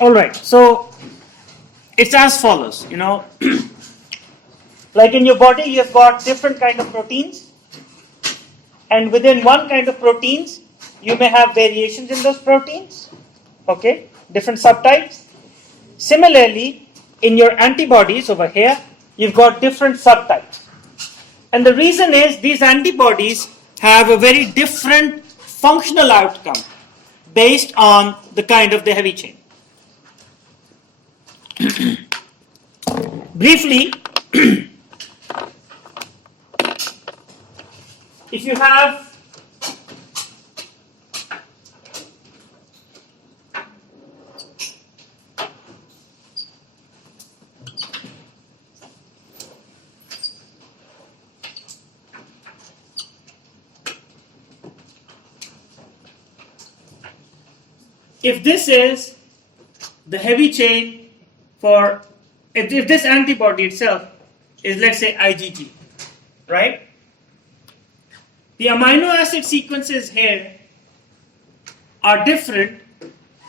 All right, so it's as follows, like in your body, you've got different kind of proteins, and within one kind of proteins, you may have variations in those proteins, okay, different subtypes. Similarly, in your antibodies over here, you've got different subtypes. And the reason is these antibodies have a very different functional outcome based on the kind of the heavy chain. Briefly, if you have if this is the heavy chain for, if this antibody itself is, let's say, IgG, right? The amino acid sequences here are different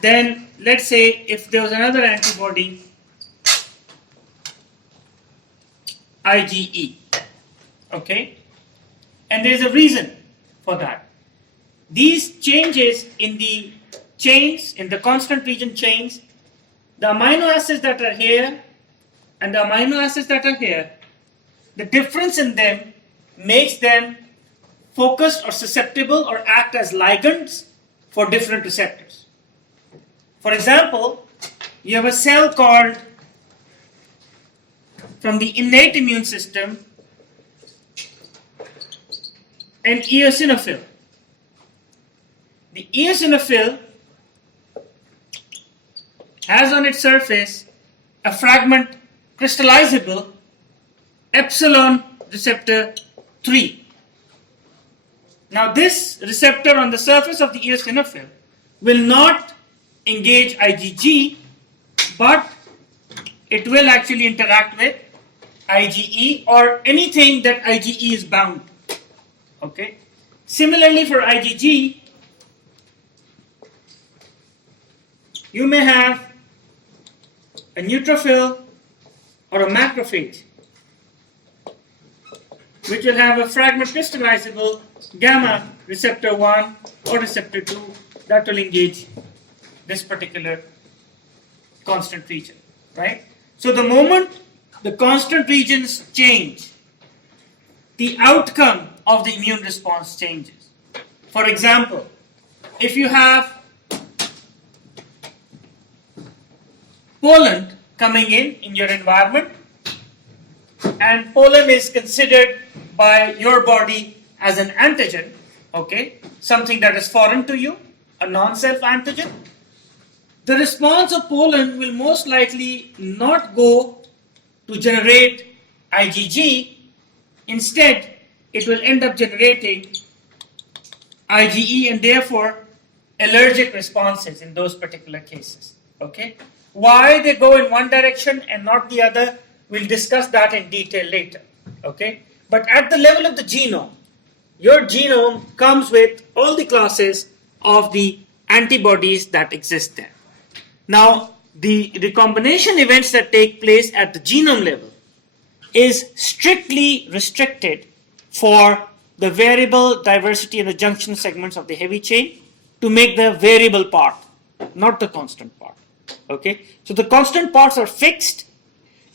than, let's say, if there was another antibody, IgE, okay? And there's a reason for that. These changes in the chains, in the constant region chains, the amino acids that are here and the amino acids that are here, the difference in them makes them focused or susceptible or act as ligands for different receptors. For example, you have a cell called, from the innate immune system, an eosinophil. The eosinophil has on its surface a fragment crystallizable epsilon receptor 3. Now this receptor on the surface of the eosinophil will not engage IgG, but it will actually interact with IgE or anything that IgE is bound. Okay. Similarly for IgG, you may have a neutrophil or a macrophage, which will have a fragment crystallizable gamma receptor 1 or receptor 2 that will engage this particular constant region, right? So the moment the constant regions change, the outcome of the immune response changes. For example, if you have pollen coming in your environment, and pollen is considered by your body as an antigen, okay, something that is foreign to you, a non-self antigen, the response of pollen will most likely not go to generate IgG. Instead, it will end up generating IgE and therefore allergic responses in those particular cases. Okay? Why they go in one direction and not the other, we'll discuss that in detail later. Okay? But at the level of the genome, your genome comes with all the classes of the antibodies that exist there. Now, the recombination events that take place at the genome level is strictly restricted for the variable diversity in the junction segments of the heavy chain to make the variable part, not the constant part. Okay? So the constant parts are fixed,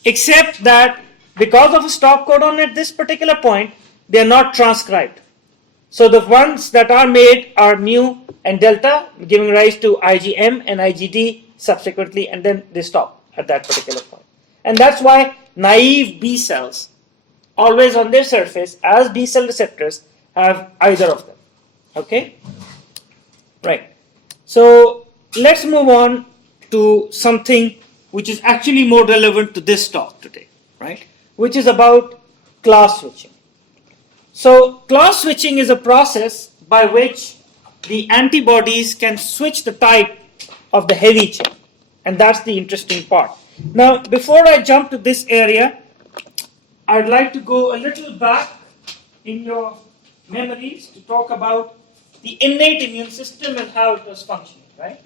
except that because of a stop codon at this particular point, they are not transcribed. So the ones that are made are mu and delta, giving rise to IgM and IgD subsequently, and then they stop at that particular point. And that's why naive B cells, always on their surface, as B cell receptors, have either of them. Okay? Right. So let's move on to something which is actually more relevant to this talk today, right? Which is about class switching. So class switching is a process by which the antibodies can switch the type of the heavy chain, and that's the interesting part. Now, before I jump to this area, I'd like to go a little back in your memories to talk about the innate immune system and how it was functioning, right?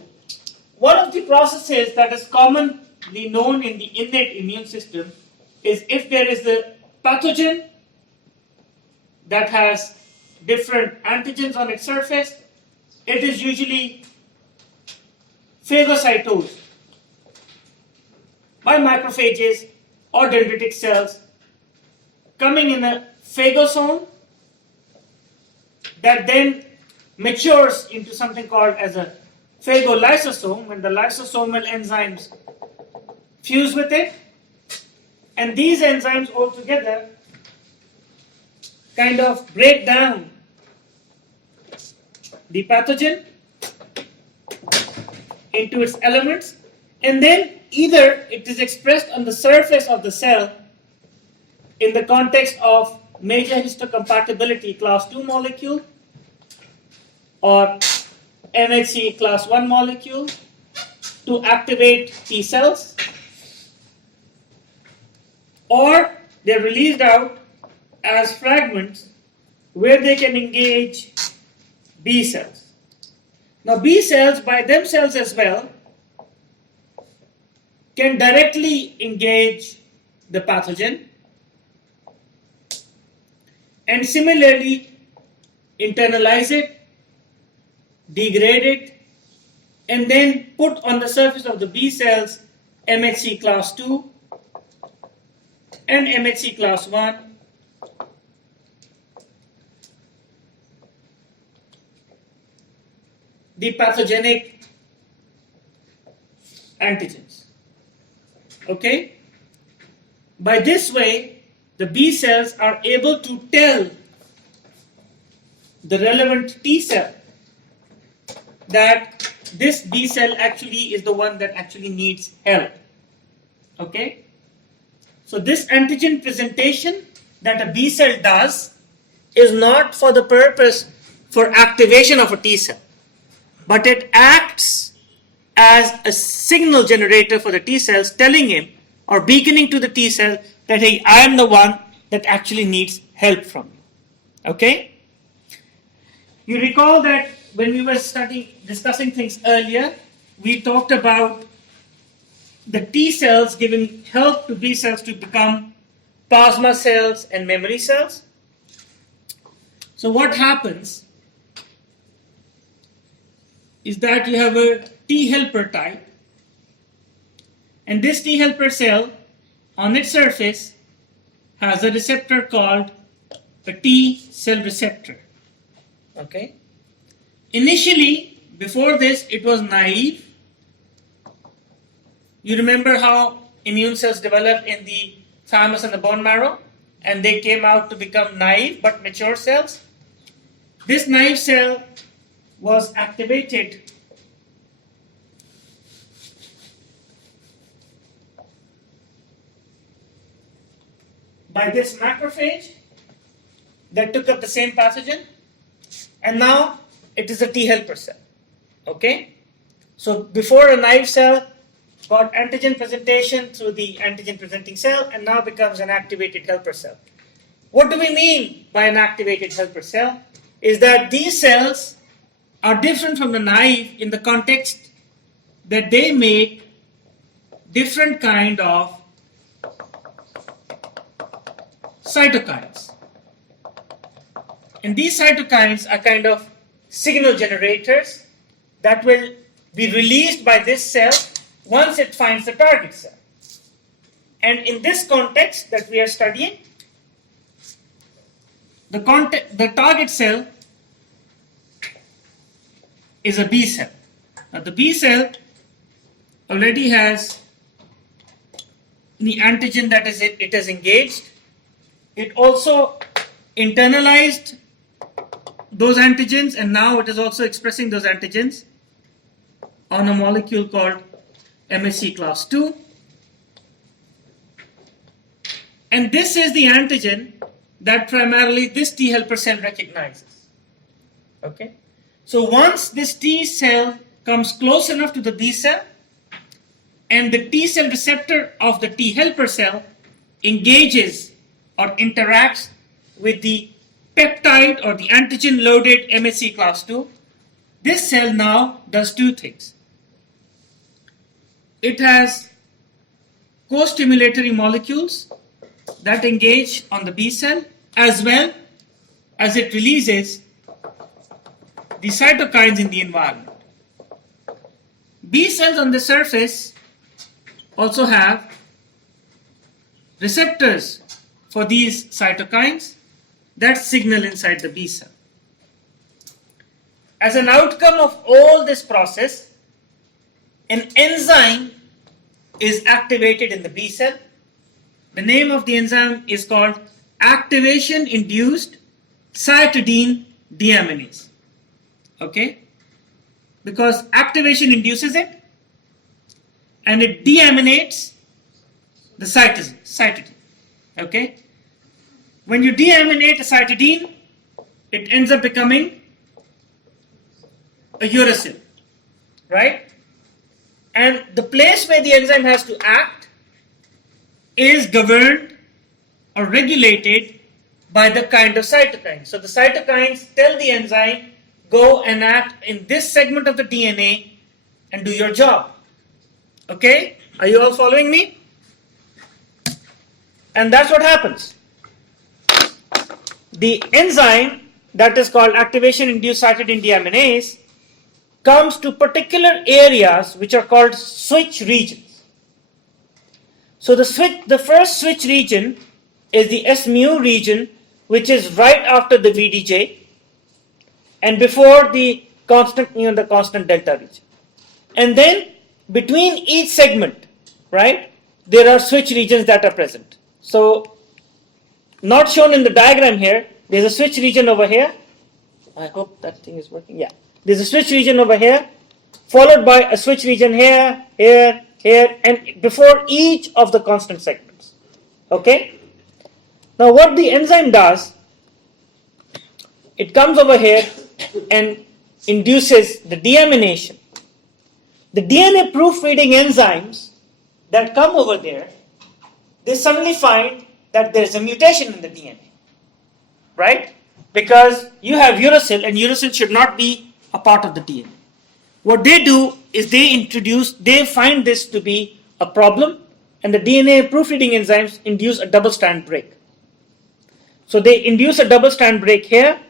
one of the processes that is commonly known in the innate immune system is if there is a pathogen that has different antigens on its surface, it is usually phagocytosed by macrophages or dendritic cells coming in a phagosome that then matures into something called as a phagolysosome when the lysosomal enzymes fuse with it, and these enzymes altogether kind of break down the pathogen into its elements, and then either it is expressed on the surface of the cell in the context of major histocompatibility class 2 molecule or MHC class 1 molecule to activate T cells, or they're released out as fragments where they can engage B cells. Now B cells by themselves as well can directly engage the pathogen and similarly internalize it, degrade it, and then put on the surface of the B cells MHC class 2 and MHC class 1 the pathogenic antigens. Okay? By this way, the B cells are able to tell the relevant T cell that this B cell actually is the one that actually needs help. Okay? So this antigen presentation that a B cell does is not for the purpose for activation of a T cell, but it acts as a signal generator for the T cells, telling him or beaconing to the T cell that, hey, I am the one that actually needs help from you. Okay? You recall that when we were discussing things earlier, we talked about the T cells giving help to B cells to become plasma cells and memory cells. So what happens is that you have a T helper type, and this T helper cell on its surface has a receptor called a T cell receptor. Okay? Initially, before this, it was naive. You remember how immune cells developed in the thymus and the bone marrow, and they came out to become naive but mature cells? This naive cell was activated by this macrophage that took up the same pathogen, and now it is a T helper cell. Okay? So before, a naive cell got antigen presentation through the antigen presenting cell and now becomes an activated helper cell. What do we mean by an activated helper cell? Is that these cells are different from the naive in the context that they make different kind of cytokines. And these cytokines are kind of signal generators that will be released by this cell once it finds the target cell. And in this context that we are studying, the target cell is a B cell. Now the B cell already has the antigen that it is engaged. It also internalized those antigens, and now it is also expressing those antigens on a molecule called MHC class 2. And this is the antigen that primarily this T helper cell recognizes. Okay? So once this T cell comes close enough to the B cell, and the T cell receptor of the T helper cell engages or interacts with the peptide or the antigen loaded MHC class 2, this cell now does two things. it has co-stimulatory molecules that engage on the B cell, as well as it releases the cytokines in the environment. B cells on the surface also have receptors for these cytokines that signal inside the B cell. As an outcome of all this process, an enzyme is activated in the B cell. The name of the enzyme is called activation-induced cytidine deaminase. Okay? Because activation induces it and it deaminates the cytidine. Okay? When you deaminate a cytidine, it ends up becoming a uracil, right? And the place where the enzyme has to act is governed or regulated by the kind of cytokine. So the cytokines tell the enzyme, go and act in this segment of the DNA and do your job. Okay? Are you all following me? And that's what happens. The enzyme that is called activation-induced cytidine deaminase comes to particular areas which are called switch regions. So the first switch region is the S mu region, which is right after the VDJ and before the constant mu and the constant delta region. And then between each segment, right, there are switch regions that are present. So not shown in the diagram here, there's a switch region over here. I hope that thing is working. Yeah. There's a switch region over here, followed by a switch region here, here, here, and before each of the constant segments. Okay? Now what the enzyme does, it comes over here and induces the deamination. The DNA proofreading enzymes that come over there, they suddenly find that there's a mutation in the DNA, right? Because you have uracil and uracil should not be a part of the DNA. What they do is they find this to be a problem, and the DNA proofreading enzymes induce a double strand break. So they induce a double strand break here,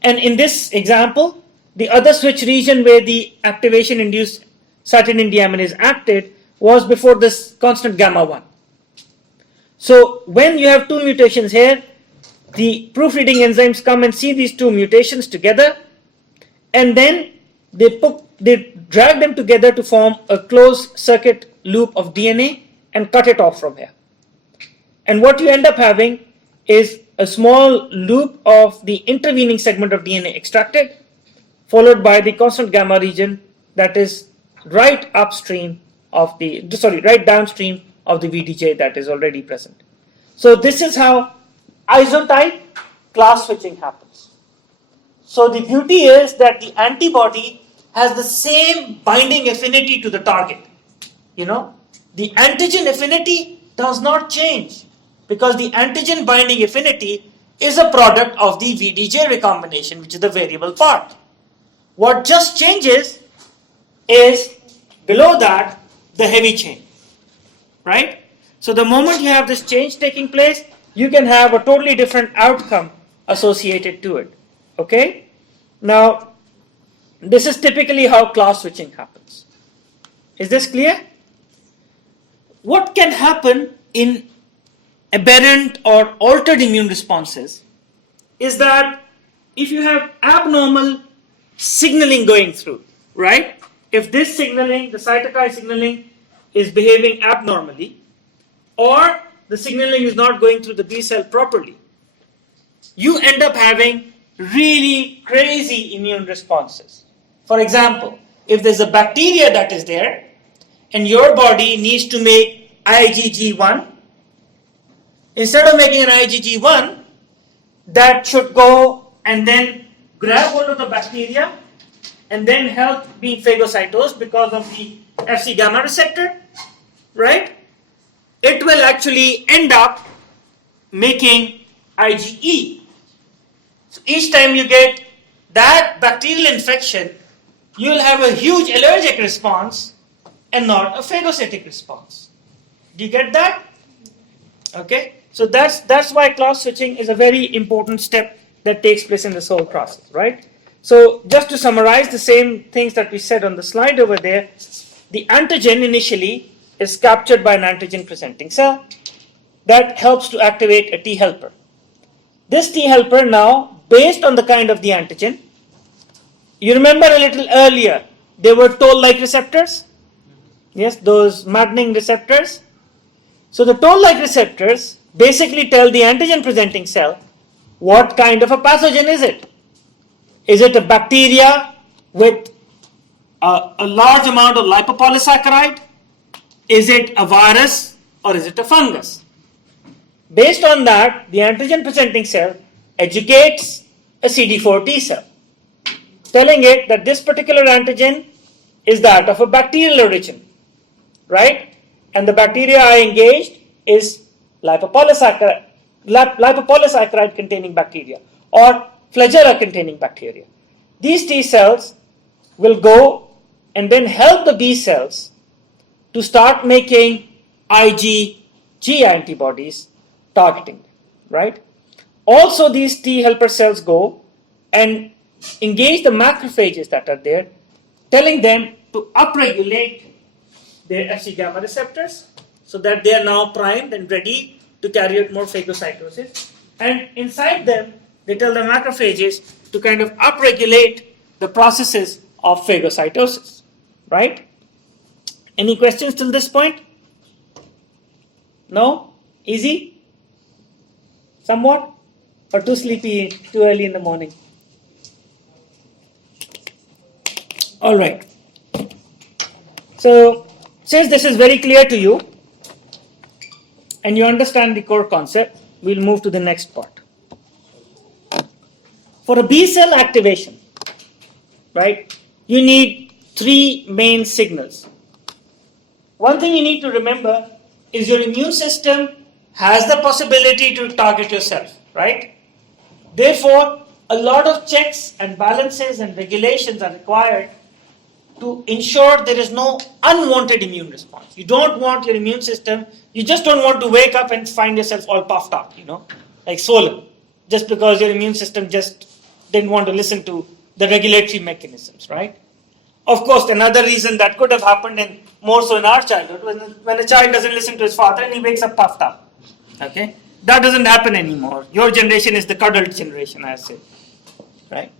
and in this example, the other switch region where the activation induced cytidine deaminase acted was before this constant gamma 1. So when you have two mutations here, the proofreading enzymes come and see these two mutations together, and then they drag them together to form a closed circuit loop of DNA and cut it off from here. And what you end up having is a small loop of the intervening segment of DNA extracted, followed by the constant gamma region that is right downstream of the VDJ that is already present. So this is how isotype class switching happens. So the beauty is that the antibody has the same binding affinity to the target. You know, the antigen affinity does not change because the antigen binding affinity is a product of the VDJ recombination, which is the variable part. What just changes is below that the heavy chain, right? So the moment you have this change taking place, you can have a totally different outcome associated to it. Okay? Now, this is typically how class switching happens. Is this clear? What can happen in aberrant or altered immune responses is that if you have abnormal signaling going through, right? If this signaling, the cytokine signaling, is behaving abnormally, or the signaling is not going through the B cell properly, you end up having really crazy immune responses. For example, if there's a bacteria that is there, and your body needs to make IgG1, instead of making an IgG1, that should go and then grab hold of the bacteria and then help being phagocytosed because of the Fc gamma receptor, right? It will actually end up making IgE. So each time you get that bacterial infection, you will have a huge allergic response and not a phagocytic response. Do you get that? Okay, so that's why class switching is a very important step that takes place in this whole process, right? So just to summarize the same things that we said on the slide over there, the antigen initially is captured by an antigen presenting cell that helps to activate a T helper. This T helper now, based on the kind of the antigen, you remember a little earlier, they were toll-like receptors? Yes, those maddening receptors. So the toll-like receptors basically tell the antigen presenting cell what kind of a pathogen is it. Is it a bacteria with a large amount of lipopolysaccharide? Is it a virus or is it a fungus? Based on that, the antigen presenting cell educates a CD4 T cell, telling it that this particular antigen is that of a bacterial origin, right? And the bacteria I engaged is lipopolysaccharide containing bacteria or flagella containing bacteria. These T cells will go and then help the B cells to start making IgG antibodies targeting, right? Also, these T helper cells go and engage the macrophages that are there, telling them to upregulate their Fc gamma receptors so that they are now primed and ready to carry out more phagocytosis. And inside them, they tell the macrophages to kind of upregulate the processes of phagocytosis, right? Any questions till this point? No? Easy? Somewhat? Or too sleepy, too early in the morning? All right. So, since this is very clear to you and you understand the core concept, we'll move to the next part. For a B cell activation, right, you need three main signals. One thing you need to remember is your immune system has the possibility to target yourself, right? Therefore, a lot of checks and balances and regulations are required to ensure there is no unwanted immune response. You don't want your immune system, you just don't want to wake up and find yourself all puffed up, like swollen, just because your immune system just didn't want to listen to the regulatory mechanisms, right? Of course, another reason that could have happened, and more so in our childhood, when a child doesn't listen to his father and he wakes up puffed up. Okay? That doesn't happen anymore. Your generation is the cuddled generation, I say. Right?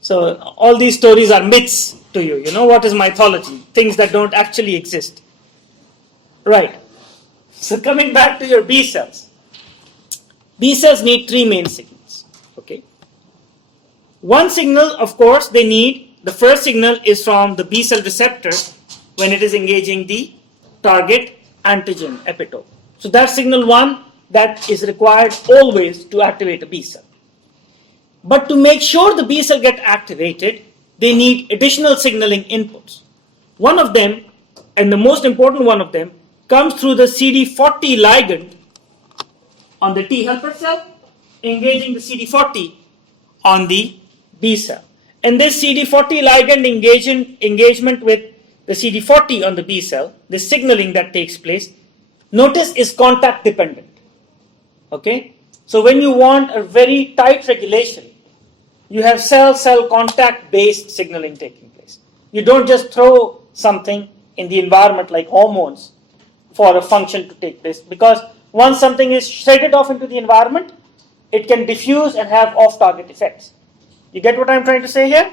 So all these stories are myths to you. You know what is mythology? Things that don't actually exist. Right. So coming back to your B cells. B cells need three main signals. Okay. One signal, of course, they need, the first signal is from the B cell receptor when it is engaging the target antigen epitope. So that's signal one that is required always to activate a B cell. But to make sure the B cell get activated, they need additional signaling inputs. One of them, and the most important one of them, comes through the CD40 ligand on the T helper cell, engaging the CD40 on the B cell. And this CD40 ligand engagement with the CD40 on the B cell, the signaling that takes place, notice is contact dependent. Okay? So when you want a very tight regulation, you have cell-cell contact-based signaling taking place. You don't just throw something in the environment like hormones for a function to take place, because once something is shedded off into the environment, it can diffuse and have off-target effects. You get what I'm trying to say here?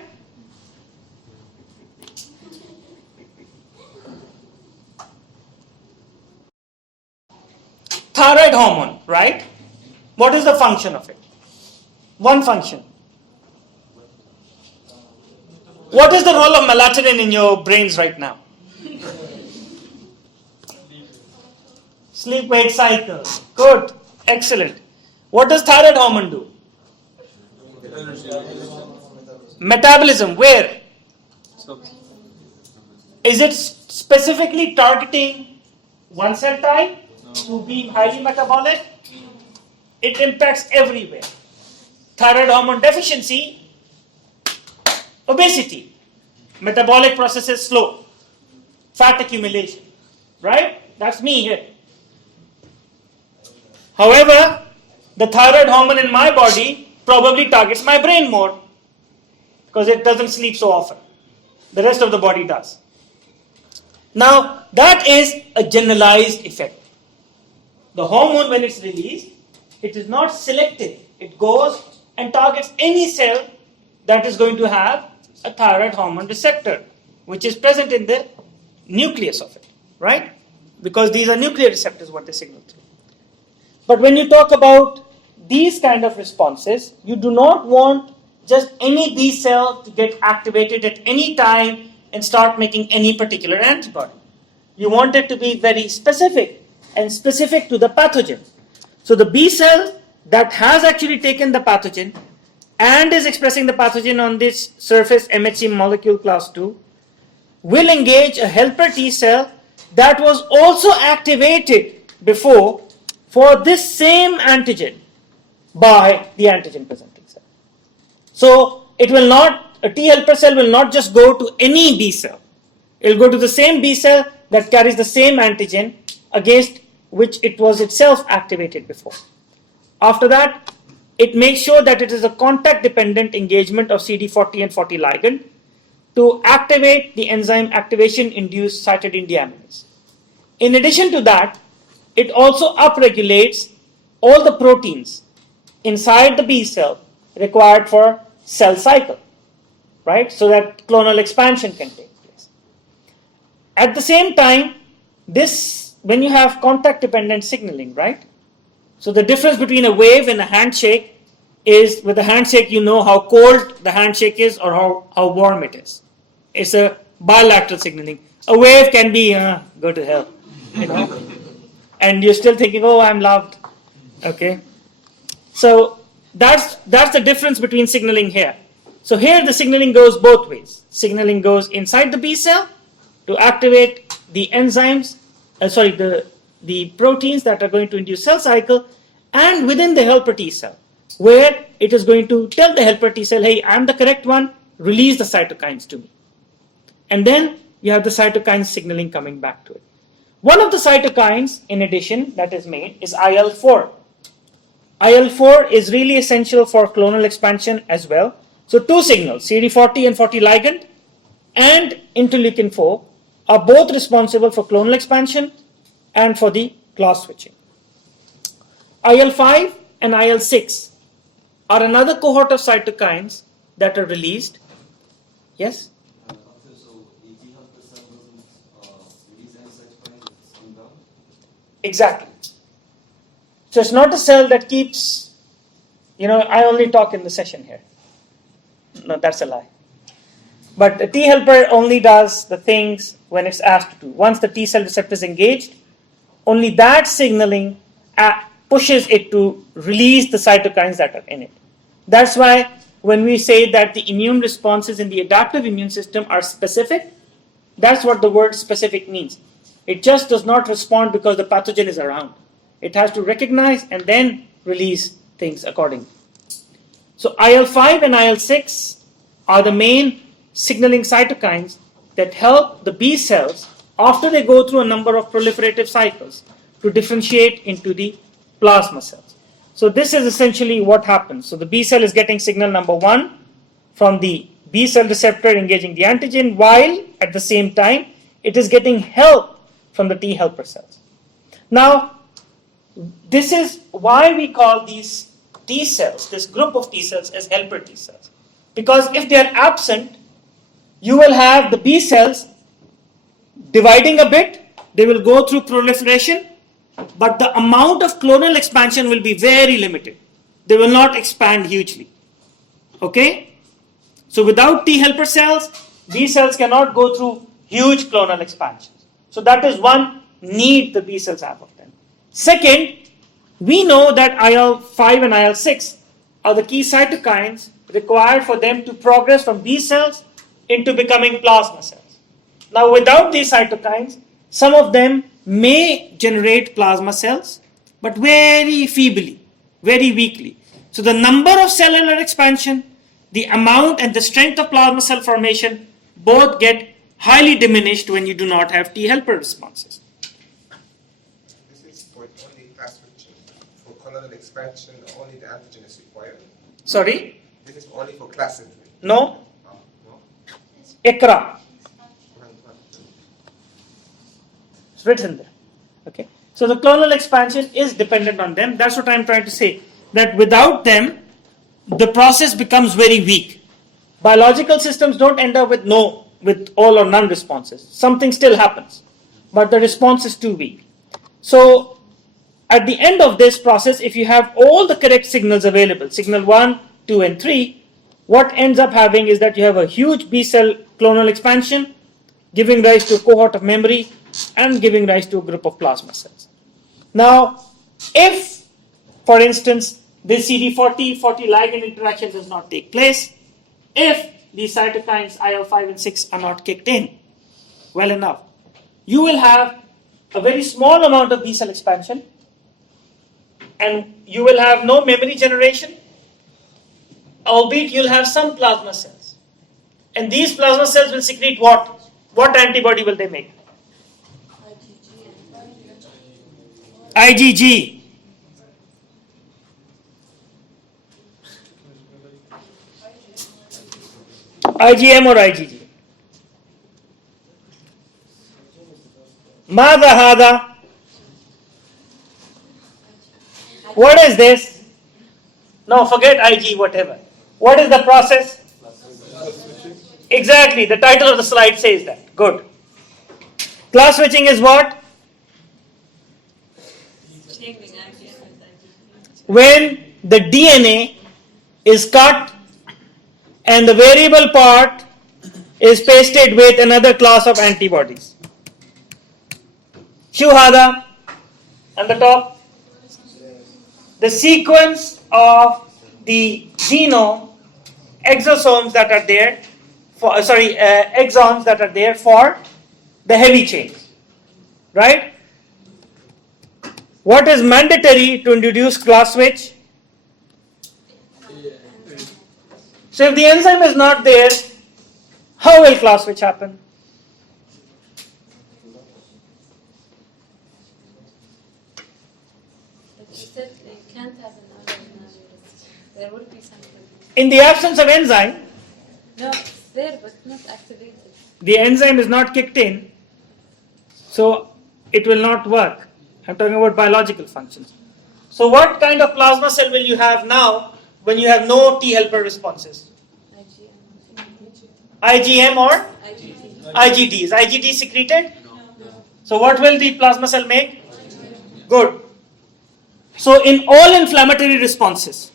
Thyroid hormone, right? What is the function of it? One function. What is the role of melatonin in your brains right now? Sleep-wake cycle. Good. Excellent. What does thyroid hormone do? Metabolism. Where? Is it specifically targeting one cell type to be highly metabolic? It impacts everywhere. Thyroid hormone deficiency, obesity, metabolic processes slow, fat accumulation, right? That's me here. However, the thyroid hormone in my body probably targets my brain more because it doesn't sleep so often. The rest of the body does. Now, that is a generalized effect. The hormone, when it's released, it is not selective. It goes and targets any cell that is going to have a thyroid hormone receptor, which is present in the nucleus of it, right? Because these are nuclear receptors, what they signal through. But when you talk about these kind of responses, you do not want just any B cell to get activated at any time and start making any particular antibody. You want it to be very specific and specific to the pathogen. So the B cell that has actually taken the pathogen and is expressing the pathogen on this surface MHC molecule class 2 will engage a helper T cell that was also activated before for this same antigen by the antigen presenting cell. So it will not, a T helper cell will not just go to any B cell. It will go to the same B cell that carries the same antigen against which it was itself activated before. After that, it makes sure that it is a contact dependent engagement of CD40 and 40 ligand to activate the enzyme activation induced cytidine deaminase. In addition to that, it also upregulates all the proteins inside the B cell required for cell cycle, right? So that clonal expansion can take place. At the same time, this, when you have contact dependent signaling, right? So the difference between a wave and a handshake is with a handshake you know how cold the handshake is or how warm it is. It's a bilateral signaling. A wave can be, go to hell, you know, and you're still thinking, oh, I'm loved, okay? So that's the difference between signaling here. So here the signaling goes both ways. Signaling goes inside the B cell to activate the enzymes, the proteins that are going to induce cell cycle, and within the helper T cell, where it is going to tell the helper T cell, hey, I'm the correct one, release the cytokines to me. And then you have the cytokine signaling coming back to it. One of the cytokines, in addition, that is made is IL-4. IL-4 is really essential for clonal expansion as well. So two signals, CD40 and 40 ligand and interleukin 4 are both responsible for clonal expansion and for the class switching. IL-5 and IL-6 are another cohort of cytokines that are released. Yes? Exactly. So it's not a cell that keeps, I only talk in the session here. No, that's a lie. But the T helper only does the things when it's asked to. Once the T cell receptor is engaged, only that signaling pushes it to release the cytokines that are in it. That's why when we say that the immune responses in the adaptive immune system are specific, that's what the word specific means. It just does not respond because the pathogen is around. It has to recognize and then release things accordingly. So IL-5 and IL-6 are the main signaling cytokines that help the B cells after they go through a number of proliferative cycles to differentiate into the plasma cells. So this is essentially what happens. So the B cell is getting signal number 1 from the B cell receptor engaging the antigen, while at the same time it is getting help from the T helper cells. Now, this is why we call these T cells, this group of T cells, as helper T cells. Because if they are absent, you will have the B cells dividing a bit, they will go through proliferation, but the amount of clonal expansion will be very limited. They will not expand hugely. Okay? So without T helper cells, B cells cannot go through huge clonal expansions. So that is one need the B cells have of them. Second, we know that IL-5 and IL-6 are the key cytokines required for them to progress from B cells into becoming plasma cells. Now without these cytokines, some of them may generate plasma cells, but very feebly, very weakly. So the number of cellular expansion, the amount and the strength of plasma cell formation both get highly diminished when you do not have T helper responses. This is for only class switching. For colonal expansion, only the antigen is required. Sorry? This is only for class switching. No. No? ICRA. It's written there. Okay. So the clonal expansion is dependent on them. That's what I'm trying to say. That without them, the process becomes very weak. Biological systems don't end up with all or none responses. Something still happens, but the response is too weak. So at the end of this process, if you have all the correct signals available, signal 1, 2, and 3, what ends up having is that you have a huge B cell clonal expansion, giving rise to a cohort of memory and giving rise to a group of plasma cells. Now, if, for instance, this CD40 ligand interaction does not take place, if these cytokines IL-5 and 6 are not kicked in well enough, you will have a very small amount of B cell expansion and you will have no memory generation, albeit you'll have some plasma cells. And these plasma cells will secrete what? What antibody will they make? IgG. IgM or IgG? Mada hada. What is this? No, forget Ig, whatever. What is the process? Exactly, the title of the slide says that. Good. Class switching is what? When the DNA is cut and the variable part is pasted with another class of antibodies. Shuhada on the top. The sequence of the genome, exosomes that are there, exons that are there for the heavy chains, right? What is mandatory to introduce class switch? So if the enzyme is not there, how will class switch happen? There will be something. In the absence of enzyme, No, it's there but not activated. the enzyme is not kicked in, so it will not work. I'm talking about biological functions. So what kind of plasma cell will you have now when you have no T helper responses? IgM or IgD. Is IgD secreted? So what will the plasma cell make? Good. So in all inflammatory responses,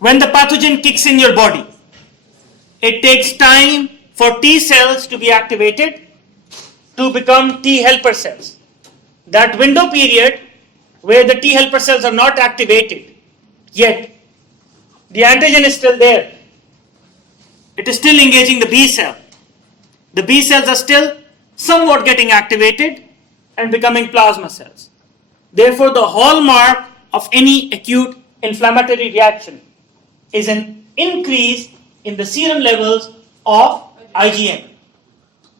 when the pathogen kicks in your body, it takes time for T cells to be activated to become T helper cells. That window period where the T helper cells are not activated yet, the antigen is still there. It is still engaging the B cell. The B cells are still somewhat getting activated and becoming plasma cells. Therefore, the hallmark of any acute inflammatory reaction is an increase in the serum levels of IgM.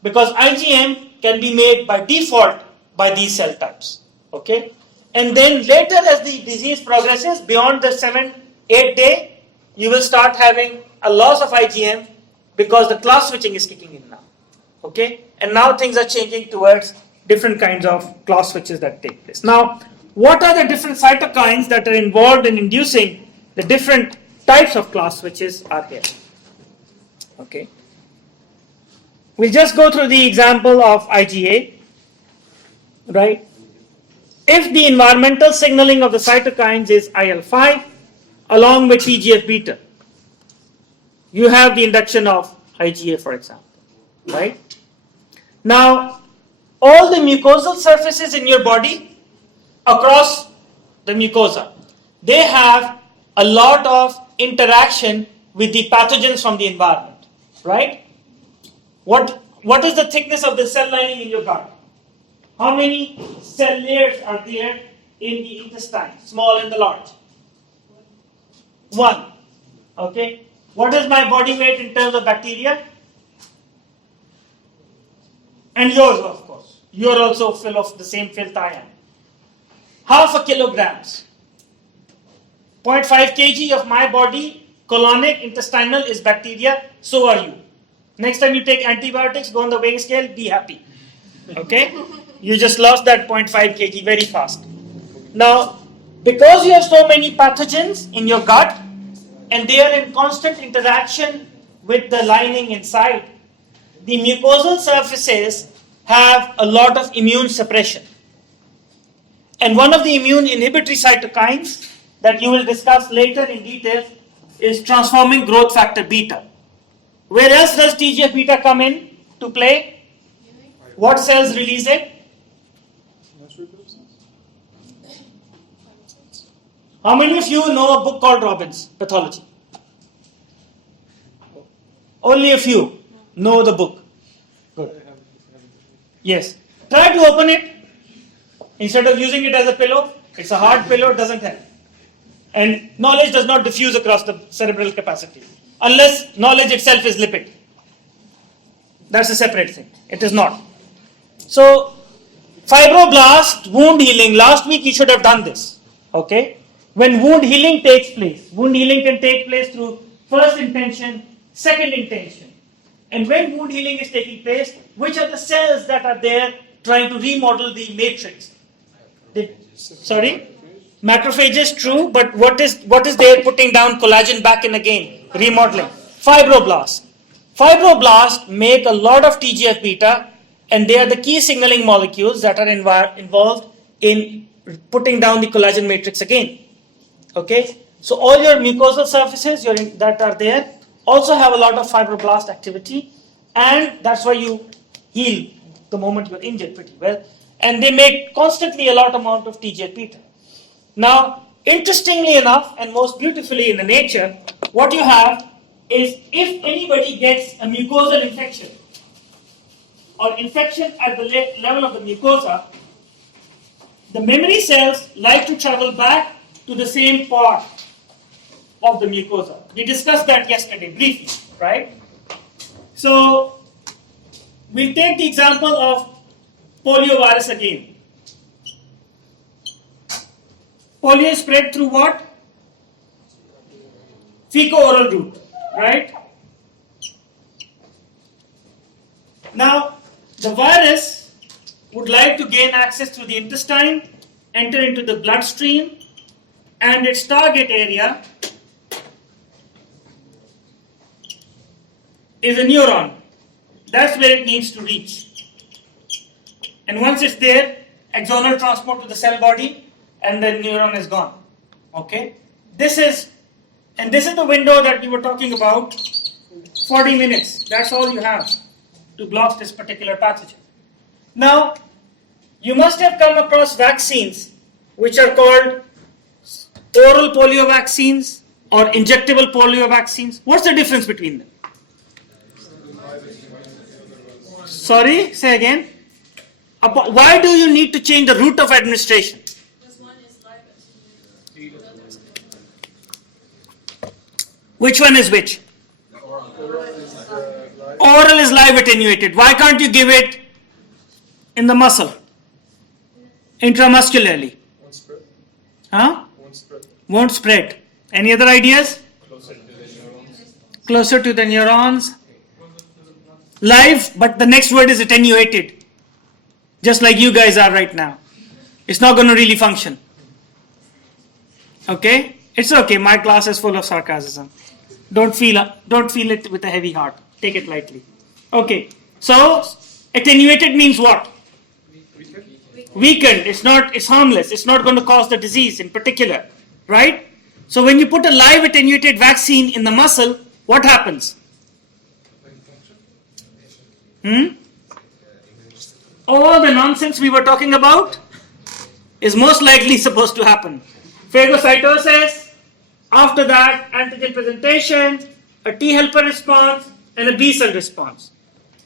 Because IgM can be made by default by these cell types. Okay? And then later, as the disease progresses beyond the 7-8 day, you will start having a loss of IgM because the class switching is kicking in now. Okay? And now things are changing towards different kinds of class switches that take place. Now, what are the different cytokines that are involved in inducing the different types of class switches are here? Okay. We'll just go through the example of IgA, right? If the environmental signaling of the cytokines is IL-5 along with TGF-beta, you have the induction of IgA, for example, right? Now, all the mucosal surfaces in your body across the mucosa, they have a lot of interaction with the pathogens from the environment, right? What is the thickness of the cell lining in your gut? How many cell layers are there in the intestine, small and the large? 1. Okay. What is my body weight in terms of bacteria? And yours, of course. You're also full of the same filth I am. Half a kilograms. 0.5 kg of my body, colonic, intestinal is bacteria, so are you. Next time you take antibiotics, go on the weighing scale, be happy. Okay? You just lost that 0.5 kg very fast. Now, because you have so many pathogens in your gut, and they are in constant interaction with the lining inside, the mucosal surfaces have a lot of immune suppression. And one of the immune inhibitory cytokines that you will discuss later in detail is transforming growth factor beta. Where else does TGF beta come in to play? What cells release it? How many of you know a book called Robbins Pathology? Only a few know the book. Good. Yes. Try to open it instead of using it as a pillow. It's a hard pillow, it doesn't help. And knowledge does not diffuse across the cerebral capacity unless knowledge itself is lipid. That's a separate thing. It is not. So, fibroblast, wound healing. Last week you should have done this. Okay? When wound healing takes place, wound healing can take place through first intention, second intention. And when wound healing is taking place, which are the cells that are there trying to remodel the matrix? Sorry? Macrophages, true, but what is there putting down collagen back in again? Remodeling. Fibroblasts. Fibroblasts make a lot of TGF beta, and they are the key signaling molecules that are involved in putting down the collagen matrix again. Okay? So all your mucosal surfaces that are there also have a lot of fibroblast activity, and that's why you heal the moment you're injured pretty well. And they make constantly a lot amount of TGF beta. Now, interestingly enough, and most beautifully in the nature, what you have is if anybody gets a mucosal infection or infection at the level of the mucosa, the memory cells like to travel back to the same part of the mucosa. We discussed that yesterday briefly, right? So, we'll take the example of poliovirus again. Polio is spread through what? Fecal-oral route, right? Now, the virus would like to gain access through the intestine, enter into the bloodstream, and its target area is a neuron. That's where it needs to reach. And once it's there, axonal transport to the cell body, and the neuron is gone. Okay? This is the window that we were talking about, 40 minutes. That's all you have to block this particular pathogen. Now, you must have come across vaccines which are called oral polio vaccines or injectable polio vaccines. What's the difference between them? Sorry, say again. Why do you need to change the route of administration? Which one is which? Oral is live attenuated. Why can't you give it in the muscle? Intramuscularly. Won't spread. Huh? Won't spread. Won't spread. Any other ideas? Closer to the neurons. Live, but the next word is attenuated. Just like you guys are right now. It's not going to really function. Okay? It's okay. My class is full of sarcasm. Don't feel it with a heavy heart. Take it lightly. Okay. So, attenuated means what? Weakened. It's harmless. It's not going to cause the disease in particular. Right? So, when you put a live attenuated vaccine in the muscle, what happens? All the nonsense we were talking about is most likely supposed to happen. Phagocytosis, after that antigen presentation, a T helper response, and a B cell response.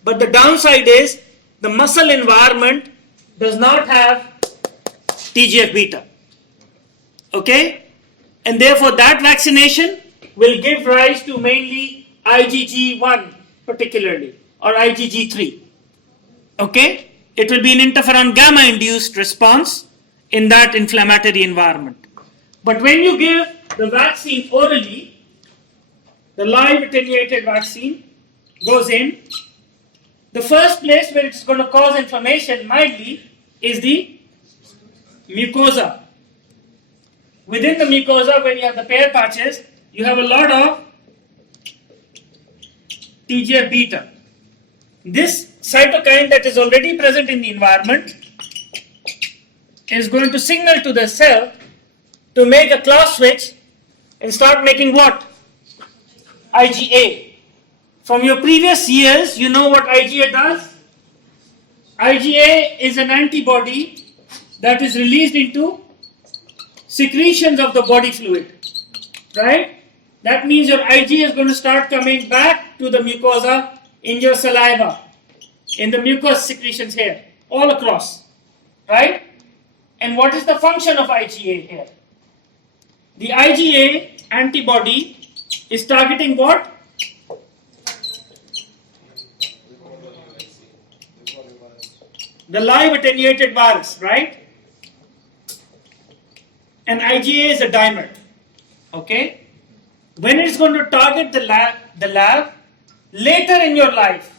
But the downside is the muscle environment does not have TGF beta. Okay? And therefore that vaccination will give rise to mainly IgG1 particularly, or IgG3. Okay? It will be an interferon gamma induced response in that inflammatory environment. But when you give the vaccine orally, the live attenuated vaccine goes in. The first place where it's going to cause inflammation mildly is the mucosa. Within the mucosa, when you have the pair patches, you have a lot of TGF beta. This cytokine that is already present in the environment is going to signal to the cell to make a class switch and start making what? IgA. From your previous years, you know what IgA does? IgA is an antibody that is released into secretions of the body fluid, right? That means your IgA is going to start coming back to the mucosa in your saliva, in the mucous secretions here, all across, right? And what is the function of IgA here? The IgA antibody is targeting what? The live attenuated virus, right? And IgA is a dimer, okay? When it's going to target the lab later in your life,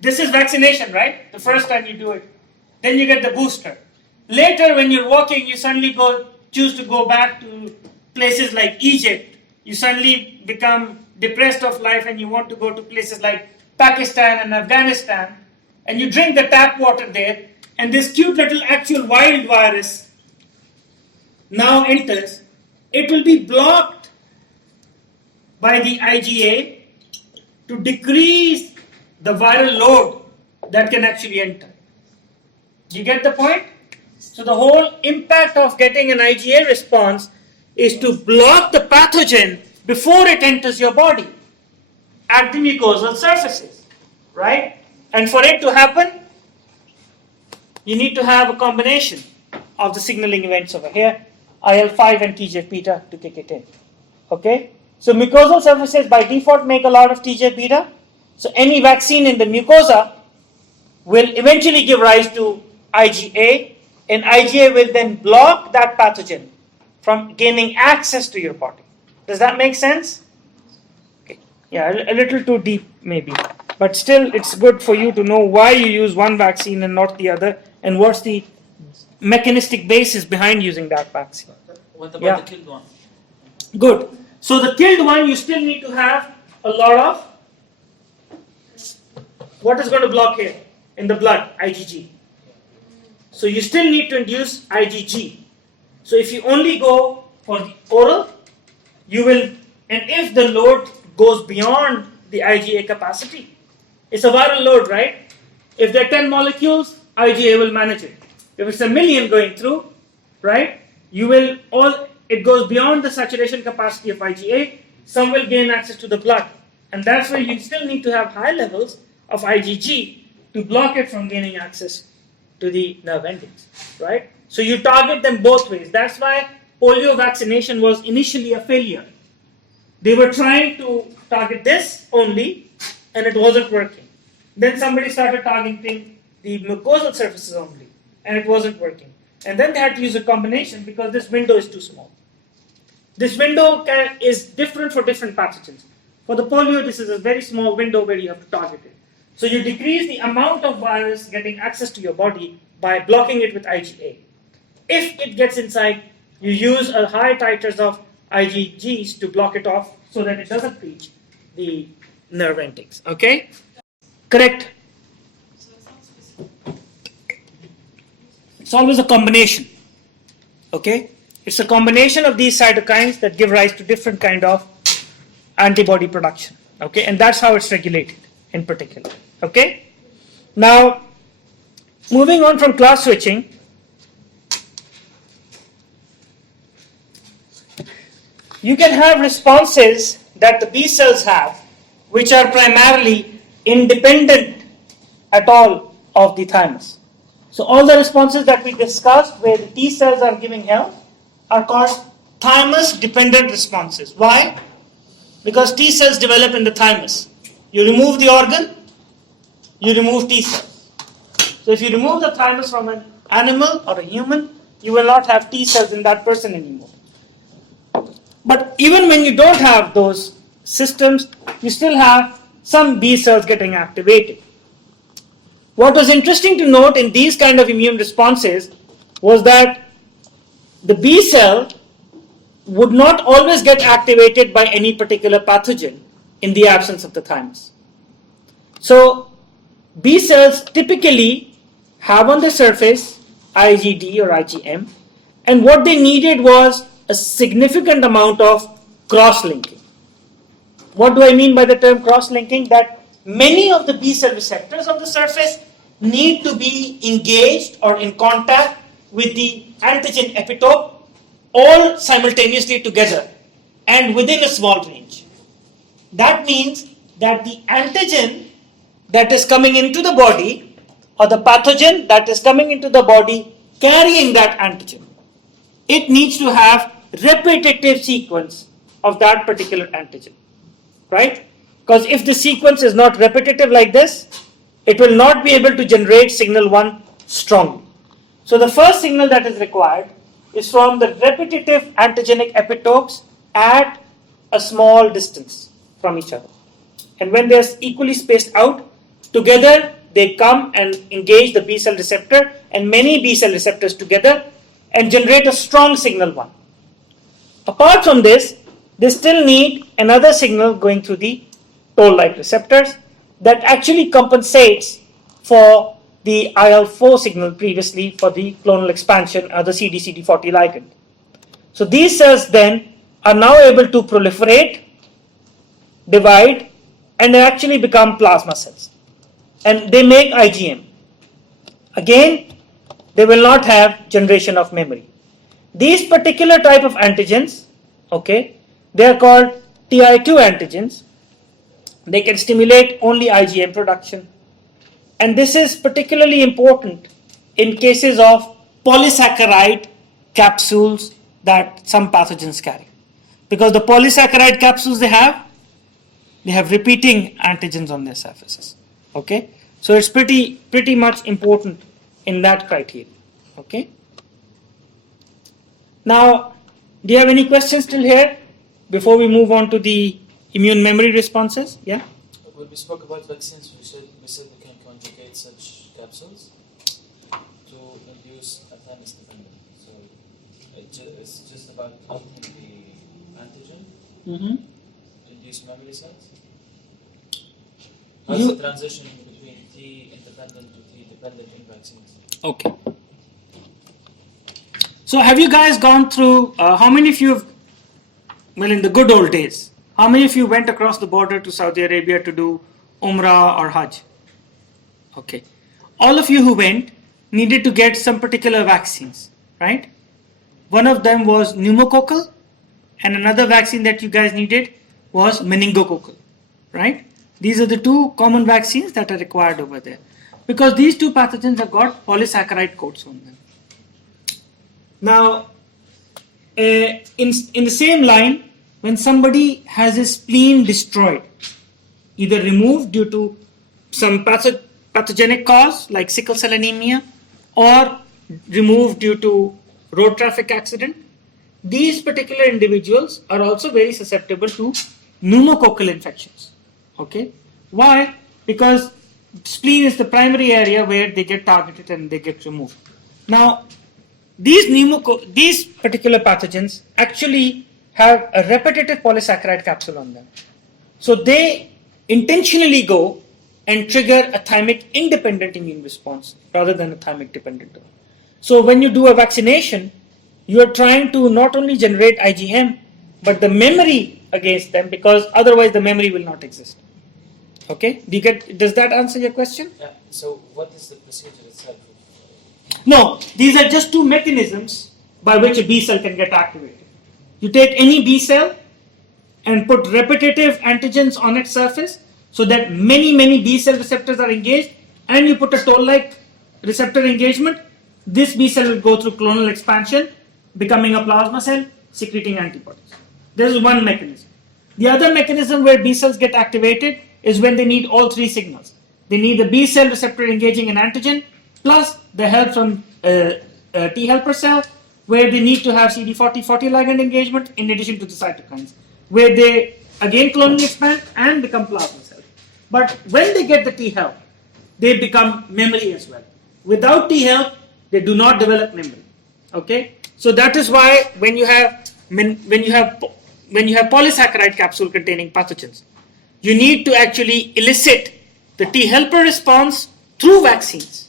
this is vaccination, right? The first time you do it. Then you get the booster. Later, when you're walking, you suddenly choose to go back to places like Egypt. You suddenly become depressed of life and you want to go to places like Pakistan and Afghanistan. And you drink the tap water there. And this cute little actual wild virus now enters. It will be blocked by the IgA to decrease the viral load that can actually enter. Do you get the point? So the whole impact of getting an IgA response is to block the pathogen before it enters your body at the mucosal surfaces, right? And for it to happen, you need to have a combination of the signaling events over here, IL-5 and TGF-beta to kick it in, okay? So mucosal surfaces by default make a lot of TGF-beta. So any vaccine in the mucosa will eventually give rise to IgA, and IgA will then block that pathogen from gaining access to your body. Does that make sense? Okay. Yeah, a little too deep maybe. But still, it's good for you to know why you use one vaccine and not the other, and what's the mechanistic basis behind using that vaccine. What about the killed one? Good. So the killed one, you still need to have a lot of, what is going to block here in the blood? IgG. So you still need to induce IgG. So if you only go for the oral, you will, and if the load goes beyond the IgA capacity, it's a viral load, right? If there are 10 molecules, IgA will manage it. If it's a million going through, right, it goes beyond the saturation capacity of IgA, some will gain access to the blood. And that's why you still need to have high levels of IgG to block it from gaining access to the nerve endings, right? So you target them both ways. That's why polio vaccination was initially a failure. They were trying to target this only, and it wasn't working. Then somebody started targeting the mucosal surfaces only, and it wasn't working. And then they had to use a combination because this window is too small. This window is different for different pathogens. For the polio, this is a very small window where you have to target it. So you decrease the amount of virus getting access to your body by blocking it with IgA. If it gets inside, you use a high titers of IgGs to block it off so that it doesn't reach the nerve endings. Okay? Correct. It's always a combination. Okay? It's a combination of these cytokines that give rise to different kind of antibody production. Okay? And that's how it's regulated in particular. Okay? Now, moving on from class switching, you can have responses that the B cells have, which are primarily independent at all of the thymus. So all the responses that we discussed where the T cells are giving help are called thymus-dependent responses. Why? Because T cells develop in the thymus. You remove the organ, you remove T cells. So if you remove the thymus from an animal or a human, you will not have T cells in that person anymore. But even when you don't have those systems, you still have some B cells getting activated. What was interesting to note in these kind of immune responses was that the B cell would not always get activated by any particular pathogen in the absence of the thymus. So B cells typically have on the surface IgD or IgM, and what they needed was a significant amount of cross-linking. What do I mean by the term cross-linking? That many of the B cell receptors of the surface need to be engaged or in contact with the antigen epitope all simultaneously together and within a small range. That means that the antigen that is coming into the body or the pathogen that is coming into the body carrying that antigen, it needs to have repetitive sequence of that particular antigen, right? Because if the sequence is not repetitive like this, it will not be able to generate signal 1 strongly. So the first signal that is required is from the repetitive antigenic epitopes at a small distance from each other. And when they are equally spaced out, together they come and engage the B cell receptor and many B cell receptors together and generate a strong signal 1. Apart from this, they still need another signal going through the toll-like receptors that actually compensates for the IL-4 signal previously for the clonal expansion or the CD40 ligand. So these cells then are now able to proliferate, divide, and actually become plasma cells. And they make IgM. Again, they will not have generation of memory. These particular type of antigens, okay, they are called TI2 antigens. They can stimulate only IgM production. And this is particularly important in cases of polysaccharide capsules that some pathogens carry. Because the polysaccharide capsules they have repeating antigens on their surfaces. Okay, so it's pretty much important in that criteria. Okay. Now, do you have any questions still here before we move on to the immune memory responses? Yeah. When we spoke about vaccines, we said we can conjugate such capsules to induce a thymus dependent. So it's just about halting the antigen to induce memory cells. How's the transition between T independent to T dependent in vaccines? Okay. So have you guys gone through, how many of you have, well, in the good old days, how many of you went across the border to Saudi Arabia to do Umrah or Hajj? Okay. All of you who went needed to get some particular vaccines, right? One of them was pneumococcal, and another vaccine that you guys needed was meningococcal, right? These are the two common vaccines that are required over there because these two pathogens have got polysaccharide coats on them. Now, in the same line, when somebody has his spleen destroyed, either removed due to some pathogenic cause like sickle cell anemia or removed due to road traffic accident, these particular individuals are also very susceptible to pneumococcal infections. Okay, why? Because spleen is the primary area where they get targeted and they get removed. Now, these particular pathogens actually have a repetitive polysaccharide capsule on them. So they intentionally go and trigger a thymic independent immune response rather than a thymic dependent one. So when you do a vaccination, you are trying to not only generate IgM, but the memory against them, because otherwise the memory will not exist. Okay, does that answer your question? Yeah. So what is the procedure itself? No, these are just two mechanisms by which a B cell can get activated. You take any B cell and put repetitive antigens on its surface so that many B cell receptors are engaged, and you put a toll-like receptor engagement. This B cell will go through clonal expansion, becoming a plasma cell, secreting antibodies. This is one mechanism. The other mechanism where B cells get activated is when they need all three signals. They need the B cell receptor engaging an antigen, plus the help from T helper cell, where they need to have CD40-40 ligand engagement in addition to the cytokines, where they again clonally expand and become plasma cells. But when they get the T help, they become memory as well. Without T help, they do not develop memory. Okay, so that is why when you have polysaccharide capsule containing pathogens, you need to actually elicit the T helper response through vaccines,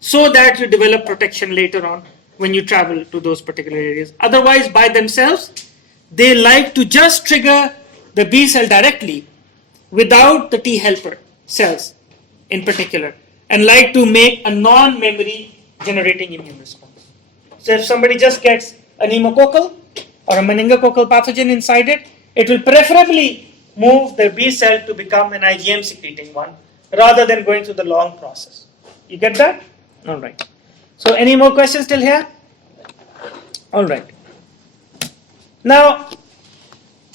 so that you develop protection later on when you travel to those particular areas. Otherwise, by themselves, they like to just trigger the B cell directly without the T helper cells in particular, and like to make a non-memory generating immune response. So if somebody just gets a pneumococcal or a meningococcal pathogen inside it, it will preferably move the B cell to become an IgM secreting one rather than going through the long process. You get that? All right. So any more questions till here? All right. Now,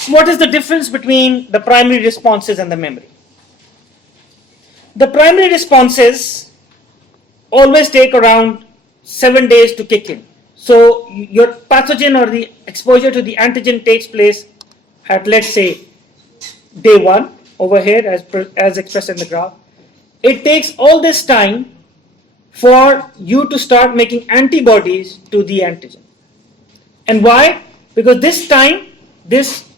what is the difference between the primary responses and the memory? The primary responses always take around 7 days to kick in. So your pathogen or the exposure to the antigen takes place at, let's say, day 1 over here as expressed in the graph. It takes all this time for you to start making antibodies to the antigen. And why? Because this time, this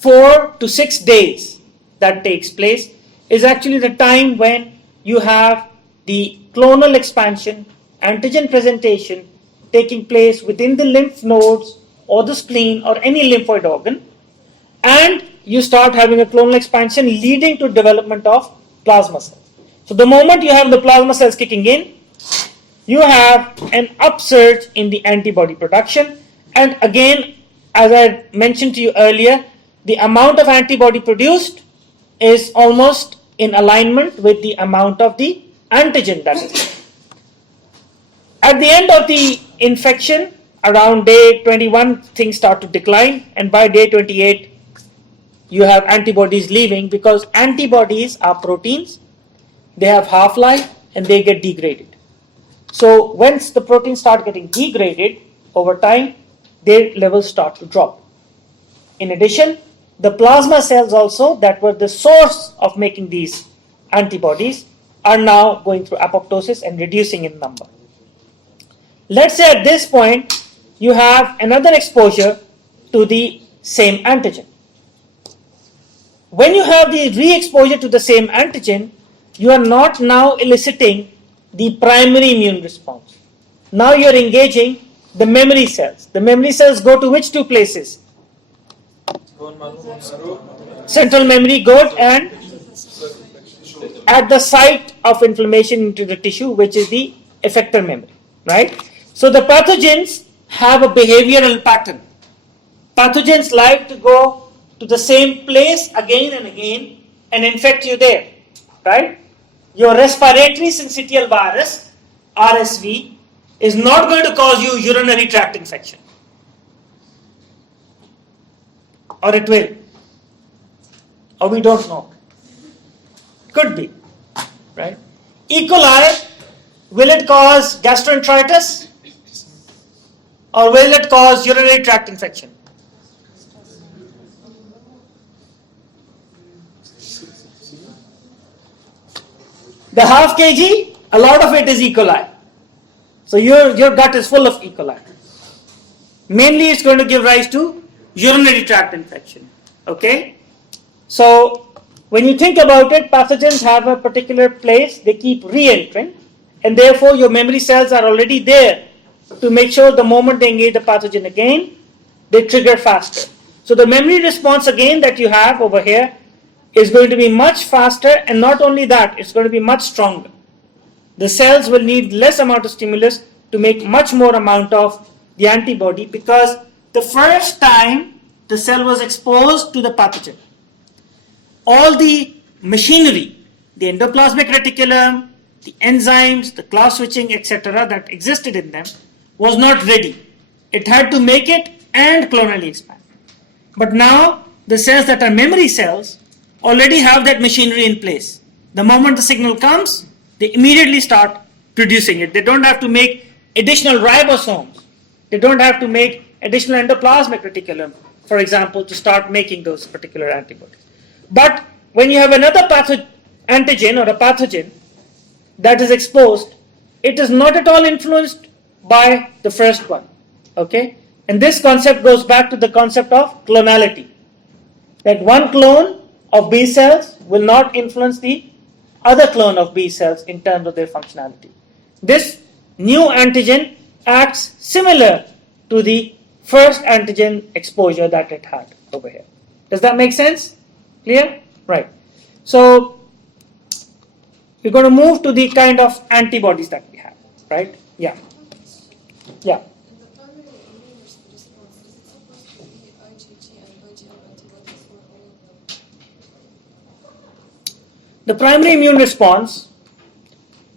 4 to 6 days that takes place is actually the time when you have the clonal expansion, antigen presentation taking place within the lymph nodes or the spleen or any lymphoid organ, and you start having a clonal expansion leading to development of plasma cells. So the moment you have the plasma cells kicking in, you have an upsurge in the antibody production, and again, as I mentioned to you earlier, the amount of antibody produced is almost in alignment with the amount of the antigen that is there. At the end of the infection, around day 21, things start to decline, and by day 28, you have antibodies leaving, because antibodies are proteins, they have half-life, and they get degraded. So once the proteins start getting degraded over time, their levels start to drop. In addition, the plasma cells also that were the source of making these antibodies are now going through apoptosis and reducing in number. Let's say at this point you have another exposure to the same antigen. When you have the re-exposure to the same antigen, you are not now eliciting the primary immune response. Now you are engaging the memory cells. The memory cells go to which two places? Central memory good, and at the site of inflammation into the tissue, which is the effector memory, right? So the pathogens have a behavioral pattern. Pathogens like to go to the same place again and again and infect you there, right? Your respiratory syncytial virus, RSV, is not going to cause you urinary tract infection. Or it will. Or we don't know. Could be, right? E. coli, will it cause gastroenteritis? Or will it cause urinary tract infection? The half kg, a lot of it is E. coli. So your gut is full of E. coli. Mainly it's going to give rise to urinary tract infection. Okay? So when you think about it, pathogens have a particular place, they keep re-entering, and therefore your memory cells are already there to make sure the moment they engage the pathogen again, they trigger faster. So the memory response again that you have over here is going to be much faster, and not only that, it's going to be much stronger. The cells will need less amount of stimulus to make much more amount of the antibody, because the first time the cell was exposed to the pathogen, all the machinery, the endoplasmic reticulum, the enzymes, the class switching, etc. that existed in them was not ready. It had to make it and clonally expand. But now the cells that are memory cells already have that machinery in place. The moment the signal comes, they immediately start producing it. They don't have to make additional ribosomes. They don't have to make additional endoplasmic reticulum, for example, to start making those particular antibodies. But when you have another antigen or a pathogen that is exposed, it is not at all influenced by the first one. Okay? And this concept goes back to the concept of clonality. That one clone of B cells will not influence the other clone of B cells in terms of their functionality. This new antigen acts similar to the first antigen exposure that it had over here. Does that make sense? Clear? Right. So we're going to move to the kind of antibodies that we have, right? Yeah. Yeah. In the primary immune response, is it supposed to be IgG and IgM antibodies for all of them? The primary immune response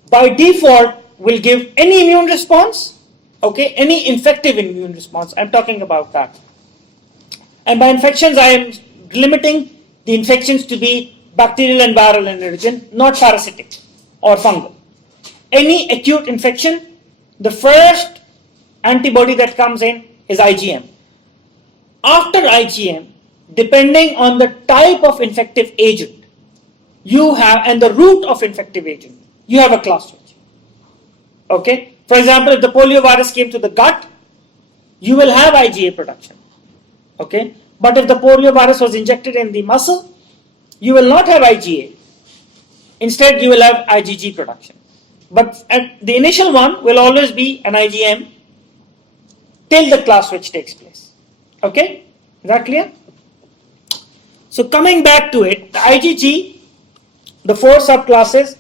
by default will give any immune response, okay, any infective immune response. I'm talking about that. And by infections, I am limiting the infections to be bacterial and viral in origin, not parasitic or fungal. Any acute infection, the first antibody that comes in is IgM. After IgM, depending on the type of infective agent you have and the route of infective agent, you have a class switch. Okay? For example, if the poliovirus came to the gut, you will have IgA production. Okay? But if the poliovirus was injected in the muscle, you will not have IgA. Instead, you will have IgG production. But the initial one will always be an IgM till the class switch takes place. Okay? Is that clear? So coming back to it, the IgG, the four subclasses,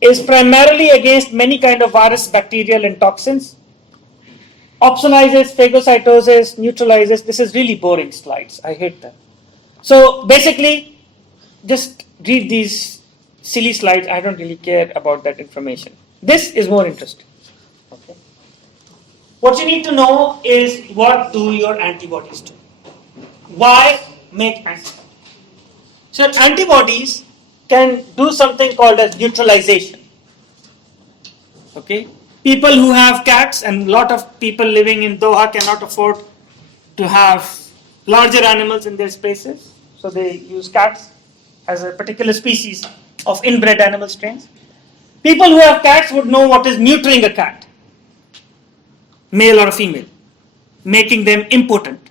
is primarily against many kind of virus, bacterial and toxins. Opsonizes, phagocytoses, neutralizes. This is really boring slides. I hate them. So basically, just read these silly slides. I don't really care about that information. This is more interesting. Okay. What you need to know is what do your antibodies do? Why make antibodies? So antibodies can do something called as neutralization. Okay? People who have cats, and a lot of people living in Doha cannot afford to have larger animals in their spaces, so they use cats as a particular species of inbred animal strains. People who have cats would know what is neutering a cat, male or a female, making them impotent.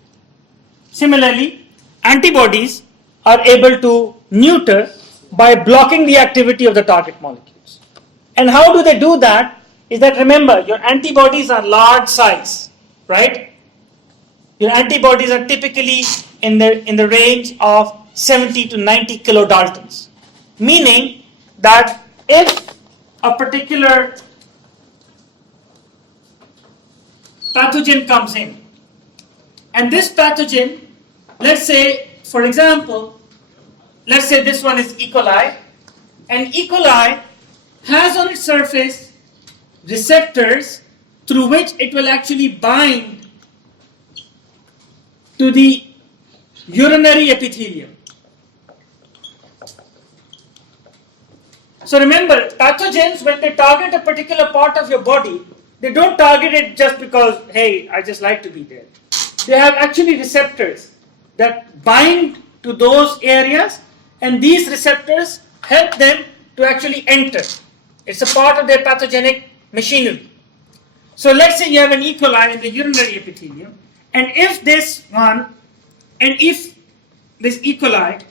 Similarly, antibodies are able to neuter by blocking the activity of the target molecules. And how do they do that? Is that, remember, your antibodies are large size, right? Your antibodies are typically in the range of 70 to 90 kilodaltons, meaning that if a particular pathogen comes in, and this pathogen, let's say, for example, let's say this one is E. coli, and E. coli has on its surface receptors through which it will actually bind to the urinary epithelium. So remember, pathogens, when they target a particular part of your body, they don't target it just because, hey, I just like to be there. They have actually receptors that bind to those areas, and these receptors help them to actually enter. It's a part of their pathogenic machinery. So let's say you have an E. coli in the urinary epithelium, and if this E. coli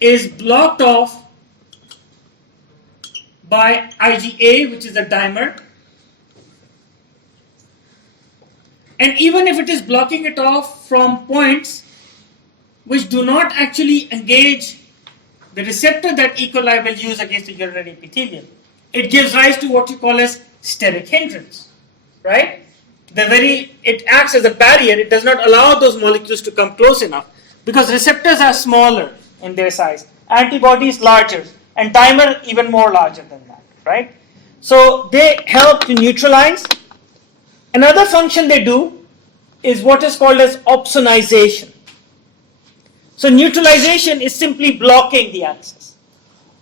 is blocked off by IgA, which is a dimer, and even if it is blocking it off from points which do not actually engage the receptor that E. coli will use against the urinary epithelium, it gives rise to what you call as steric hindrance, right? It acts as a barrier. It does not allow those molecules to come close enough because receptors are smaller in their size, antibodies larger, and dimer even more larger than that, right? So they help to neutralize. Another function they do is what is called as opsonization. So neutralization is simply blocking the access.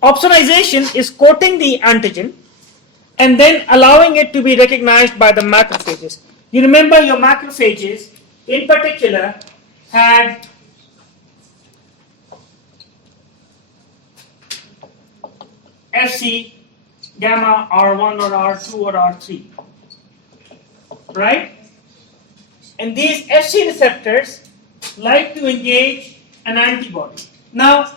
Opsonization is coating the antigen and then allowing it to be recognized by the macrophages. You remember your macrophages in particular had Fc, gamma, R1 or R2 or R3, right? And these Fc receptors like to engage an antibody. Now,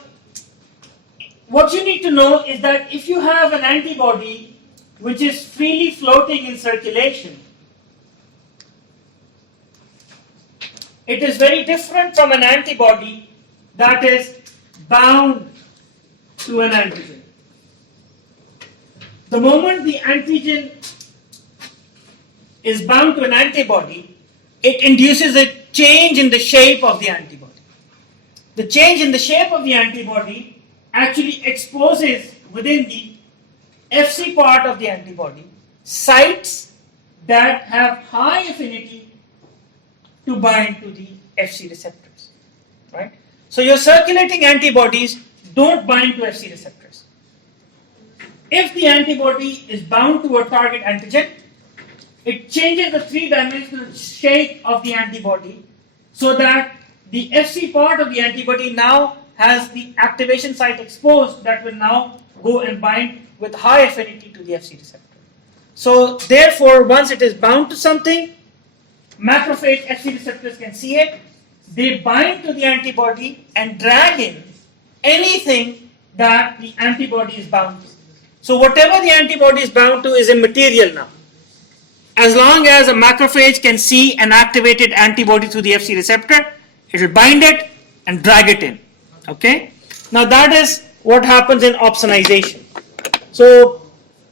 what you need to know is that if you have an antibody which is freely floating in circulation, it is very different from an antibody that is bound to an antigen. The moment the antigen is bound to an antibody, it induces a change in the shape of the antibody. The change in the shape of the antibody actually exposes within the Fc part of the antibody sites that have high affinity to bind to the Fc receptors, right? So your circulating antibodies don't bind to Fc receptors. If the antibody is bound to a target antigen, it changes the three-dimensional shape of the antibody so that the Fc part of the antibody now has the activation site exposed that will now go and bind with high affinity to the Fc receptor. So therefore, once it is bound to something, macrophage Fc receptors can see it, they bind to the antibody and drag in anything that the antibody is bound to. So whatever the antibody is bound to is immaterial now. As long as a macrophage can see an activated antibody through the Fc receptor, it will bind it and drag it in. Okay? Now that is what happens in opsonization. So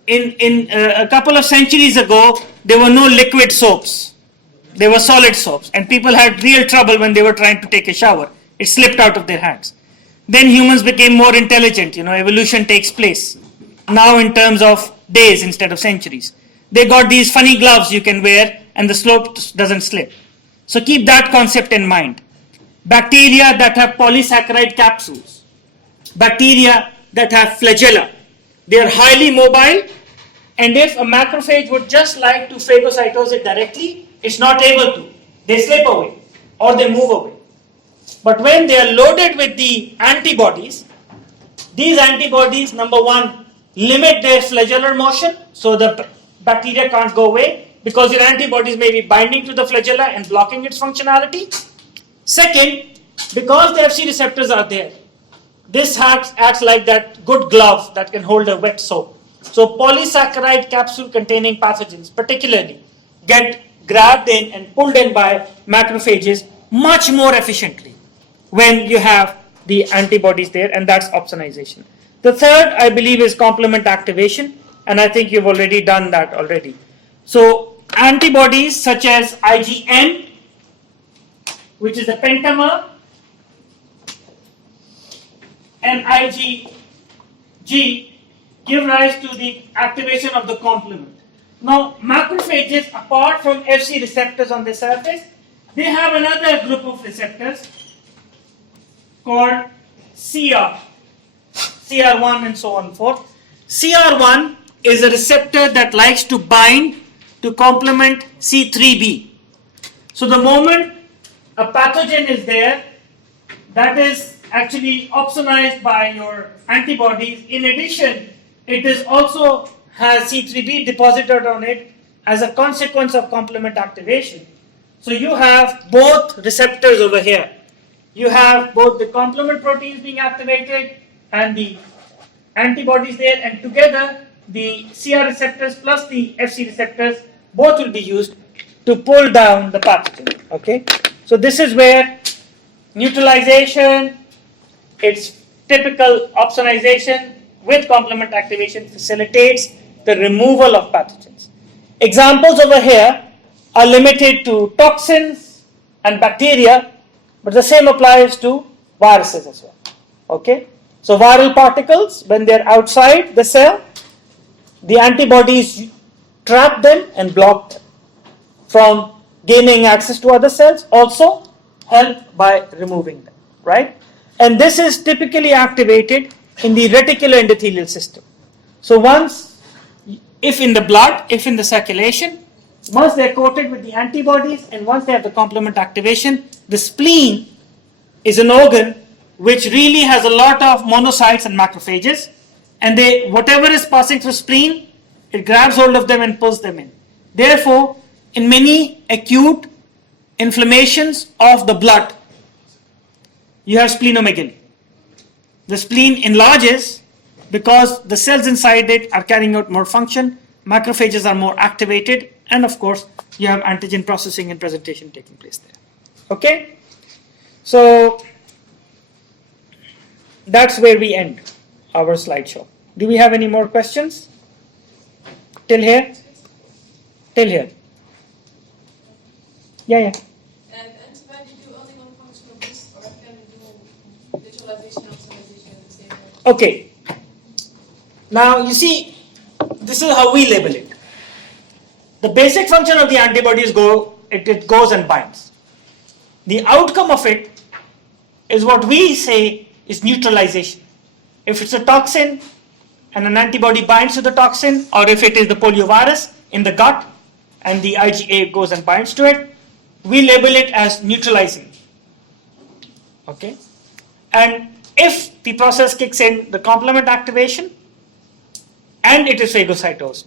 in a couple of centuries ago, there were no liquid soaps. There were solid soaps, and people had real trouble when they were trying to take a shower. It slipped out of their hands. Then humans became more intelligent. Evolution takes place now in terms of days instead of centuries. They got these funny gloves you can wear and the soap doesn't slip. So keep that concept in mind. Bacteria that have polysaccharide capsules, bacteria that have flagella, they are highly mobile, and if a macrophage would just like to phagocytose it directly, it's not able to. They slip away or they move away. But when they are loaded with the antibodies, these antibodies, number one, limit their flagellar motion, so the bacteria can't go away because your antibodies may be binding to the flagella and blocking its functionality. Second, because the Fc receptors are there, this acts like that good glove that can hold a wet soap. So polysaccharide capsule containing pathogens particularly get grabbed in and pulled in by macrophages much more efficiently when you have the antibodies there, and that's opsonization. The third, I believe, is complement activation, and I think you've already done that already. So antibodies such as IgM, which is a pentamer, and IgG give rise to the activation of the complement. Now, macrophages, apart from Fc receptors on the surface, they have another group of receptors called CR1 and so on and forth. CR1 is a receptor that likes to bind to complement C3b. So the moment a pathogen is there, that is actually opsonized by your antibodies. In addition, it is also has C3b deposited on it as a consequence of complement activation. So you have both receptors over here. You have both the complement proteins being activated and the antibodies there, and together the CR receptors plus the Fc receptors both will be used to pull down the pathogen. Okay, so this is where neutralization, its typical opsonization with complement activation facilitates the removal of pathogens. Examples over here are limited to toxins and bacteria, but the same applies to viruses as well. Okay, so viral particles, when they're outside the cell, the antibodies trap them and block them from gaining access to other cells, also help by removing them, right? And this is typically activated in the reticular endothelial system. So once if in the blood, if in the circulation. Once they're coated with the antibodies and once they have the complement activation, the spleen is an organ which really has a lot of monocytes and macrophages, and whatever is passing through spleen, it grabs hold of them and pulls them in. Therefore, in many acute inflammations of the blood, you have splenomegaly. The spleen enlarges because the cells inside it are carrying out more function, macrophages are more activated, and of course, you have antigen processing and presentation taking place there. Okay? So, that's where we end our slideshow. Do we have any more questions? Till here? Till here. Yeah. And antibody do only one function of this, or can it do neutralization, optimization at the same time? Okay. Now you see, this is how we label it. The basic function of the antibodies it goes and binds. The outcome of it is what we say is neutralization. If it's a toxin and an antibody binds to the toxin, or if it is the poliovirus in the gut and the IgA goes and binds to it, we label it as neutralizing. Okay? And if the process kicks in the complement activation and it is phagocytosed,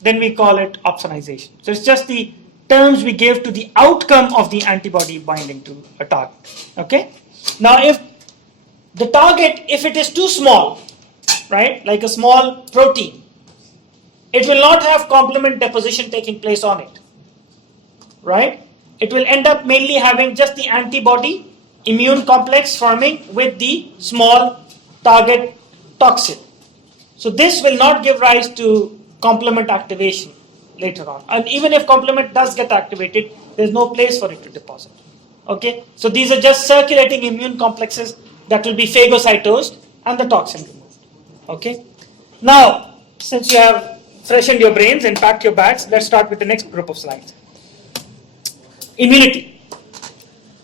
then we call it opsonization. So it's just the terms we give to the outcome of the antibody binding to a target. Okay? Now if the target, if it is too small, right, like a small protein, it will not have complement deposition taking place on it, right? It will end up mainly having just the antibody immune complex forming with the small target toxin. So this will not give rise to complement activation later on. And even if complement does get activated, there's no place for it to deposit. Okay? So these are just circulating immune complexes that will be phagocytosed and the toxin removed. Okay? Now, since you have freshened your brains and packed your bags, let's start with the next group of slides. Immunity.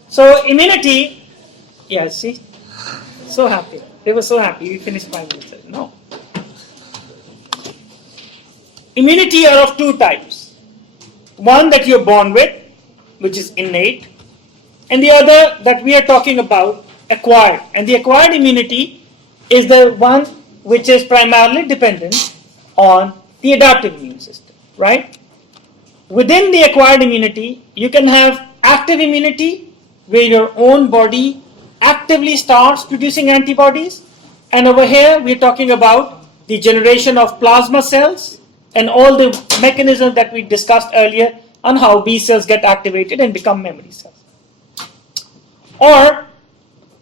So immunity, yeah, see? So happy. They were so happy. We finished 5 minutes. No. Immunity are of two types. One that you're born with, which is innate, and the other that we are talking about, acquired. And the acquired immunity is the one which is primarily dependent on the adaptive immune system, right? Within the acquired immunity, you can have active immunity, where your own body actively starts producing antibodies. And over here, we're talking about the generation of plasma cells and all the mechanisms that we discussed earlier on how B cells get activated and become memory cells. Or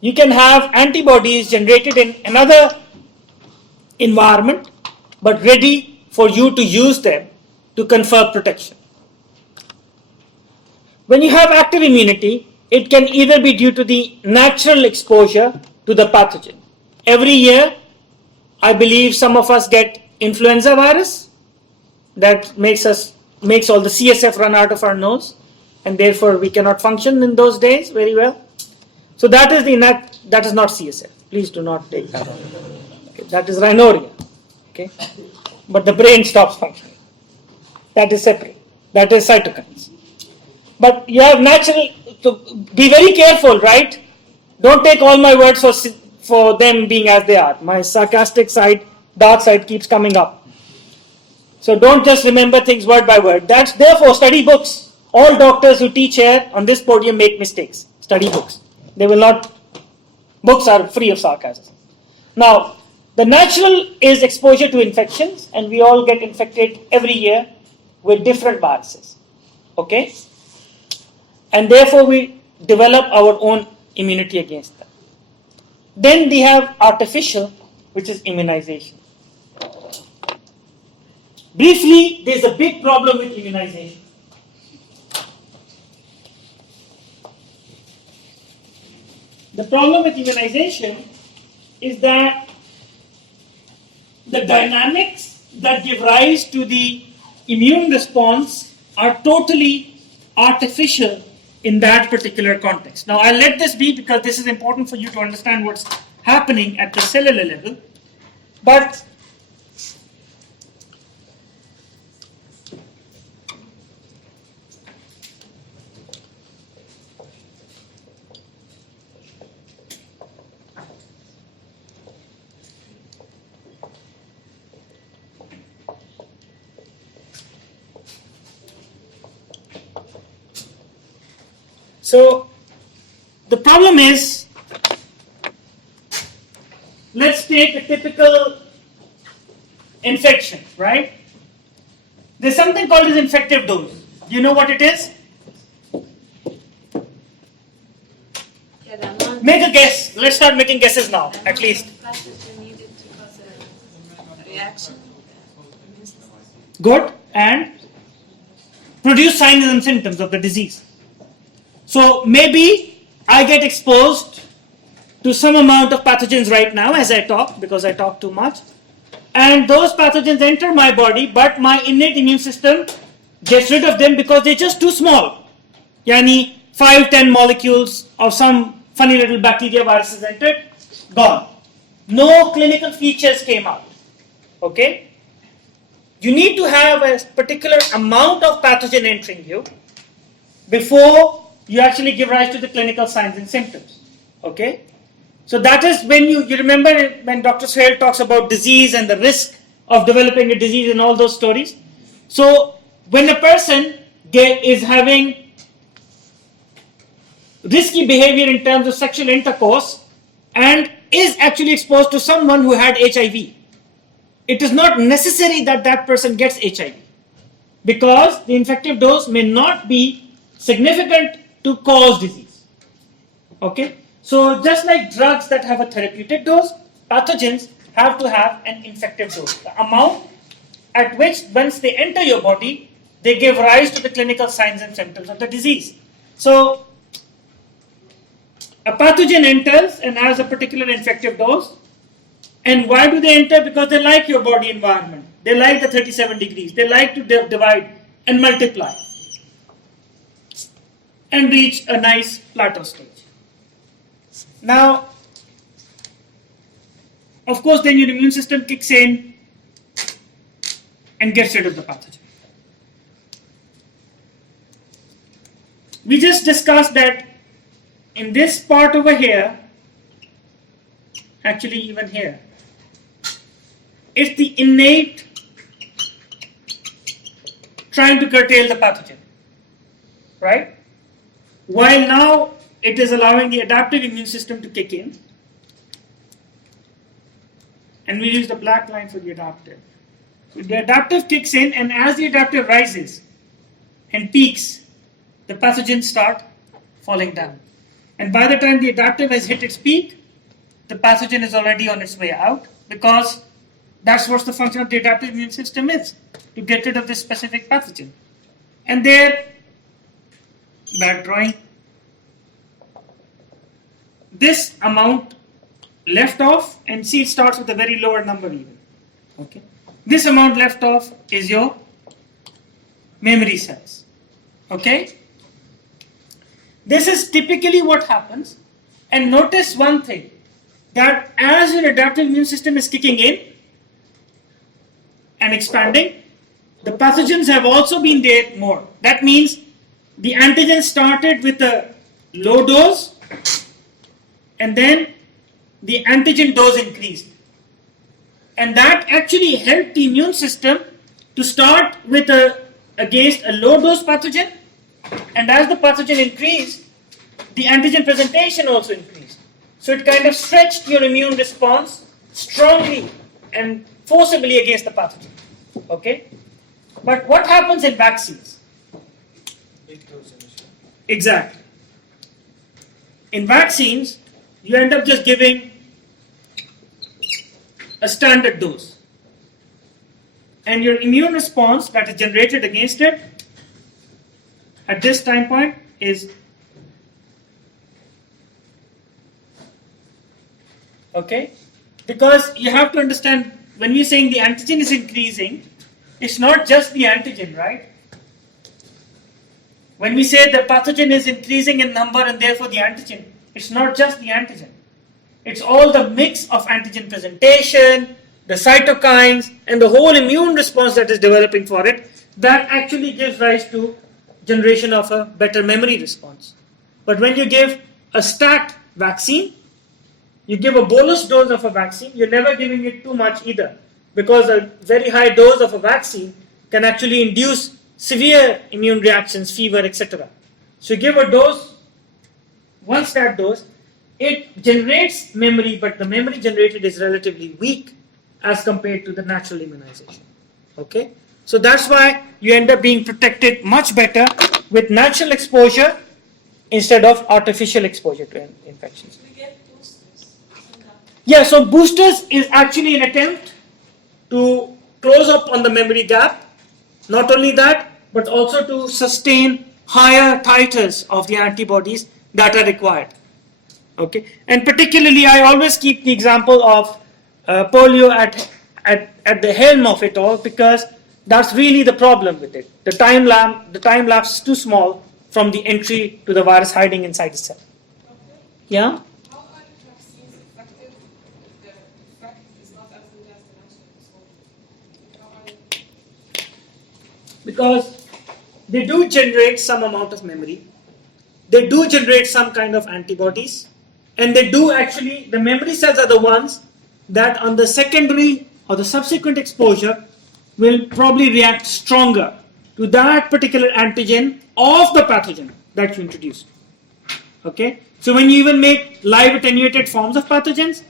you can have antibodies generated in another environment, but ready for you to use them to confer protection. When you have active immunity, it can either be due to the natural exposure to the pathogen. Every year, I believe some of us get influenza virus that makes all the CSF run out of our nose, and therefore we cannot function in those days very well. So that is that is not CSF. Please do not take that. Okay, that is rhinorrhea. Okay, but the brain stops functioning. That is separate. That is cytokines. But you have natural. So be very careful, right? Don't take all my words for them being as they are. My sarcastic side, dark side keeps coming up. So don't just remember things word by word. That's therefore study books. All doctors who teach here on this podium make mistakes. Study books. They will not. Books are free of sarcasm. Now, the natural is exposure to infections, and we all get infected every year with different viruses. Okay? And therefore we develop our own immunity against them. Then we have artificial, which is immunization. Briefly, there's a big problem with immunization. The problem with immunization is that the dynamics that give rise to the immune response are totally artificial in that particular context. Now, I'll let this be because this is important for you to understand what's happening at the cellular level. But So the problem is, let's take a typical infection, right? There's something called as infective dose. Do you know what it is? Yeah, the amount. Make a guess. Let's start making guesses now, the at amount least. of pathogen needed to cause a reaction. Good. And produce signs and symptoms of the disease. So maybe I get exposed to some amount of pathogens right now as I talk, because I talk too much. And those pathogens enter my body, but my innate immune system gets rid of them because they're just too small. Yani 5-10 molecules of some funny little bacteria, viruses entered, gone. No clinical features came out. Okay? You need to have a particular amount of pathogen entering you before you actually give rise to the clinical signs and symptoms. Okay? So that is when you remember when Dr. Suhail talks about disease and the risk of developing a disease and all those stories. So when a person is having risky behavior in terms of sexual intercourse and is actually exposed to someone who had HIV, it is not necessary that that person gets HIV, because the infective dose may not be significant to cause disease. Okay? So just like drugs that have a therapeutic dose, pathogens have to have an infective dose. The amount at which once they enter your body, they give rise to the clinical signs and symptoms of the disease. So a pathogen enters and has a particular infective dose. And why do they enter? Because they like your body environment. They like the 37 degrees. They like to divide and multiply and reach a nice plateau stage. Now, of course, then your immune system kicks in and gets rid of the pathogen. We just discussed that in this part over here, actually even here, it's the innate trying to curtail the pathogen, right? While now it is allowing the adaptive immune system to kick in. And we use the black line for the adaptive. So the adaptive kicks in, and as the adaptive rises and peaks, the pathogens start falling down. And by the time the adaptive has hit its peak, the pathogen is already on its way out, because that's what the function of the adaptive immune system is, to get rid of this specific pathogen. And there, bad drawing, this amount left off, and see it starts with a very lower number even. Okay, this amount left off is your memory cells. Okay, this is typically what happens. And notice one thing, that as your adaptive immune system is kicking in and expanding, the pathogens have also been there more. That means the antigen started with a low dose, and then the antigen dose increased. And that actually helped the immune system to start with against a low dose pathogen, and as the pathogen increased, the antigen presentation also increased. So it kind of stretched your immune response strongly and forcibly against the pathogen. Okay? But what happens in vaccines? Big dose initially. Exactly. In vaccines, you end up just giving a standard dose. And your immune response that is generated against it at this time point is okay? Because you have to understand, when we're saying the antigen is increasing, it's not just the antigen, right? When we say the pathogen is increasing in number and therefore the antigen, it's not just the antigen. It's all the mix of antigen presentation, the cytokines, and the whole immune response that is developing for it that actually gives rise to generation of a better memory response. But when you give a stat vaccine, you give a bolus dose of a vaccine, you're never giving it too much either, because a very high dose of a vaccine can actually induce severe immune reactions, fever, etc. So you give a dose once that dose, it generates memory, but the memory generated is relatively weak as compared to the natural immunization. Okay? So that's why you end up being protected much better with natural exposure instead of artificial exposure to infections. We get boosters. Yeah, so boosters is actually an attempt to close up on the memory gap. Not only that, but also to sustain higher titers of the antibodies that are required. Okay, and particularly I always keep the example of polio at the helm of it all, because that's really the problem with it. The time lapse is too small from the entry to the virus hiding inside the cell. Yeah? How are vaccines effective if the effect is not as good as the natural exposure? How are they? Because they do generate some amount of memory, they do generate some kind of antibodies, and they do actually, the memory cells are the ones that on the secondary or the subsequent exposure will probably react stronger to that particular antigen of the pathogen that you introduced. Okay? So when you even make live attenuated forms of pathogens,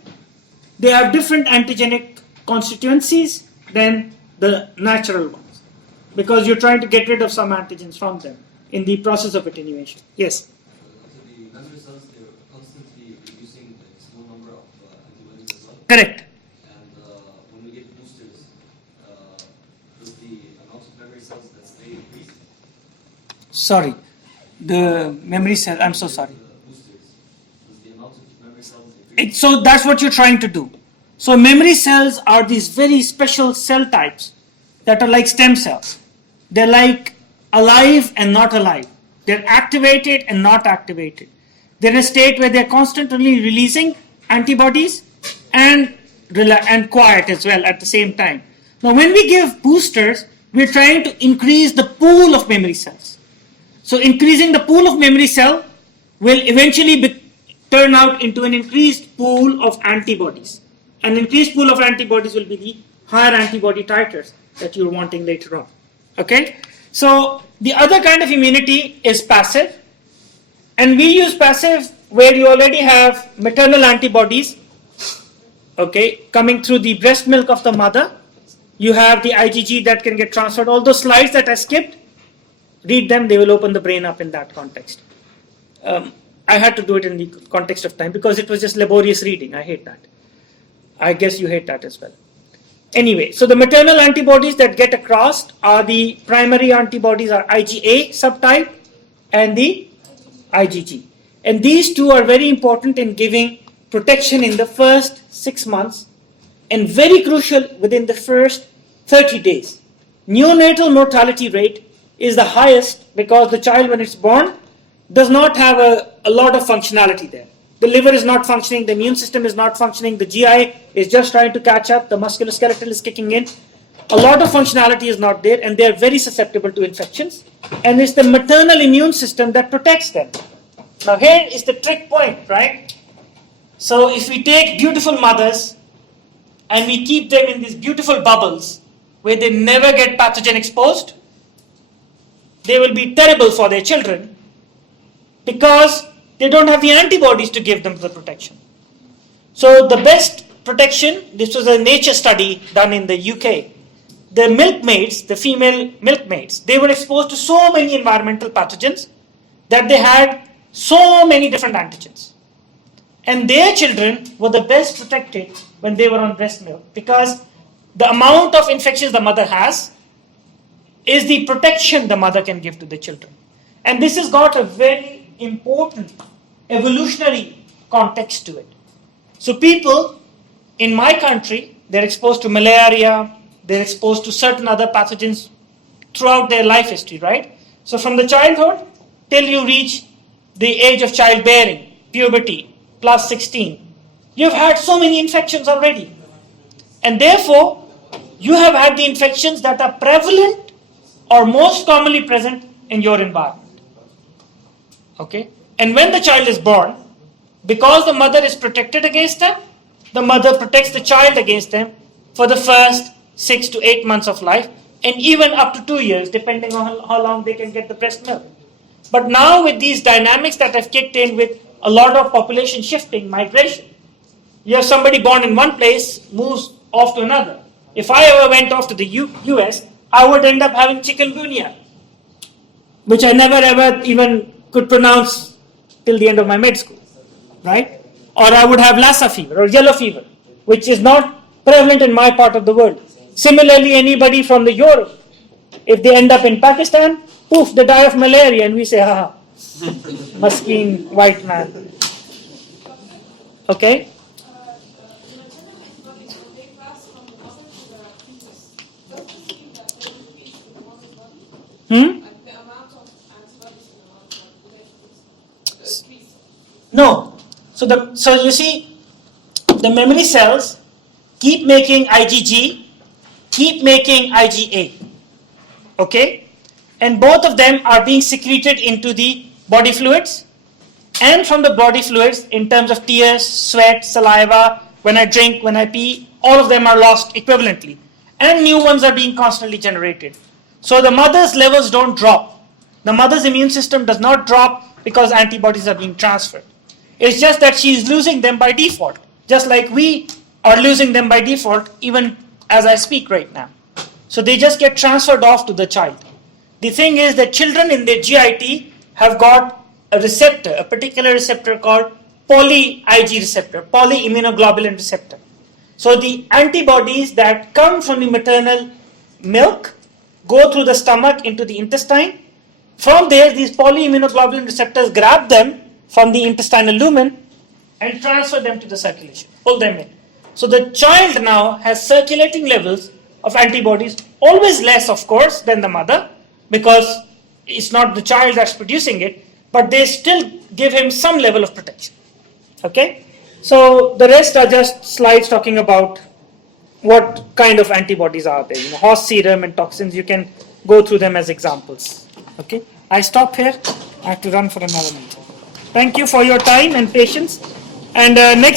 they have different antigenic constituencies than the natural ones, because you're trying to get rid of some antigens from them in the process of attenuation. Yes? So the memory cells, they're constantly reducing the small number of antibodies as well. Correct. And when we get boosters, does the amount of memory cells that stay increase? Sorry. The memory cell, I'm so sorry. The boosters, does the amount of memory cells increase? So that's what you're trying to do. So memory cells are these very special cell types that are like stem cells. They're like alive and not alive. They're activated and not activated. They're in a state where they're constantly releasing antibodies and quiet as well at the same time. Now when we give boosters, we're trying to increase the pool of memory cells. So increasing the pool of memory cell will eventually turn out into an increased pool of antibodies. An increased pool of antibodies will be the higher antibody titers that you're wanting later on. Okay? So the other kind of immunity is passive. And we use passive where you already have maternal antibodies, okay, coming through the breast milk of the mother. You have the IgG that can get transferred. All those slides that I skipped, read them, they will open the brain up in that context. I had to do it in the context of time because it was just laborious reading. I hate that. I guess you hate that as well. Anyway, so the maternal antibodies that get across are the primary antibodies are IgA subtype and the IgG. And these two are very important in giving protection in the first 6 months and very crucial within the first 30 days. Neonatal mortality rate is the highest because the child when it's born does not have a lot of functionality there. The liver is not functioning, the immune system is not functioning, the GI is just trying to catch up, the musculoskeletal is kicking in. A lot of functionality is not there and they are very susceptible to infections. And it's the maternal immune system that protects them. Now here is the trick point, right? So if we take beautiful mothers and we keep them in these beautiful bubbles where they never get pathogen exposed, they will be terrible for their children because they don't have the antibodies to give them the protection. So the best protection, this was a nature study done in the UK. The milkmaids, the female milkmaids, they were exposed to so many environmental pathogens that they had so many different antigens. And their children were the best protected when they were on breast milk because the amount of infections the mother has is the protection the mother can give to the children. And this has got a very important evolutionary context to it. So people in my country, they're exposed to malaria, they're exposed to certain other pathogens throughout their life history, right? So from the childhood till you reach the age of childbearing, puberty, plus 16, you've had so many infections already. And therefore, you have had the infections that are prevalent or most commonly present in your environment. Okay? And when the child is born, because the mother is protected against them, the mother protects the child against them for the first 6 to 8 months of life, and even up to 2 years, depending on how long they can get the breast milk. But now with these dynamics that have kicked in with a lot of population shifting, migration. You have somebody born in one place, moves off to another. If I ever went off to the US, I would end up having chikungunya, which I never ever even could pronounce till the end of my med school, right? Or I would have Lassa fever or yellow fever, which is not prevalent in my part of the world. Similarly, anybody from the Europe, if they end up in Pakistan, poof, they die of malaria, and we say, haha, maskeen white man. Okay? Antibodies, when they pass from the mother to the fetus, does this mean that they increase in the mother's body? Like the amount of antibodies in the mother's body, do they increase? No. So you see, the memory cells keep making IgG, keep making IgA. Okay? And both of them are being secreted into the body fluids, and from the body fluids in terms of tears, sweat, saliva, when I drink, when I pee, all of them are lost equivalently. And new ones are being constantly generated. So the mother's levels don't drop. The mother's immune system does not drop because antibodies are being transferred. It's just that she is losing them by default, just like we are losing them by default even as I speak right now. So they just get transferred off to the child. The thing is that children in their GIT have got a receptor, a particular receptor called poly-Ig receptor, polyimmunoglobulin receptor. So the antibodies that come from the maternal milk go through the stomach into the intestine. From there, these polyimmunoglobulin receptors grab them from the intestinal lumen and transfer them to the circulation, pull them in. So the child now has circulating levels of antibodies, always less, of course, than the mother, because it's not the child that's producing it, but they still give him some level of protection. Okay? So the rest are just slides talking about what kind of antibodies are there. Horse serum and toxins, you can go through them as examples. Okay? I stop here. I have to run for another minute. Thank you for your time and patience. And next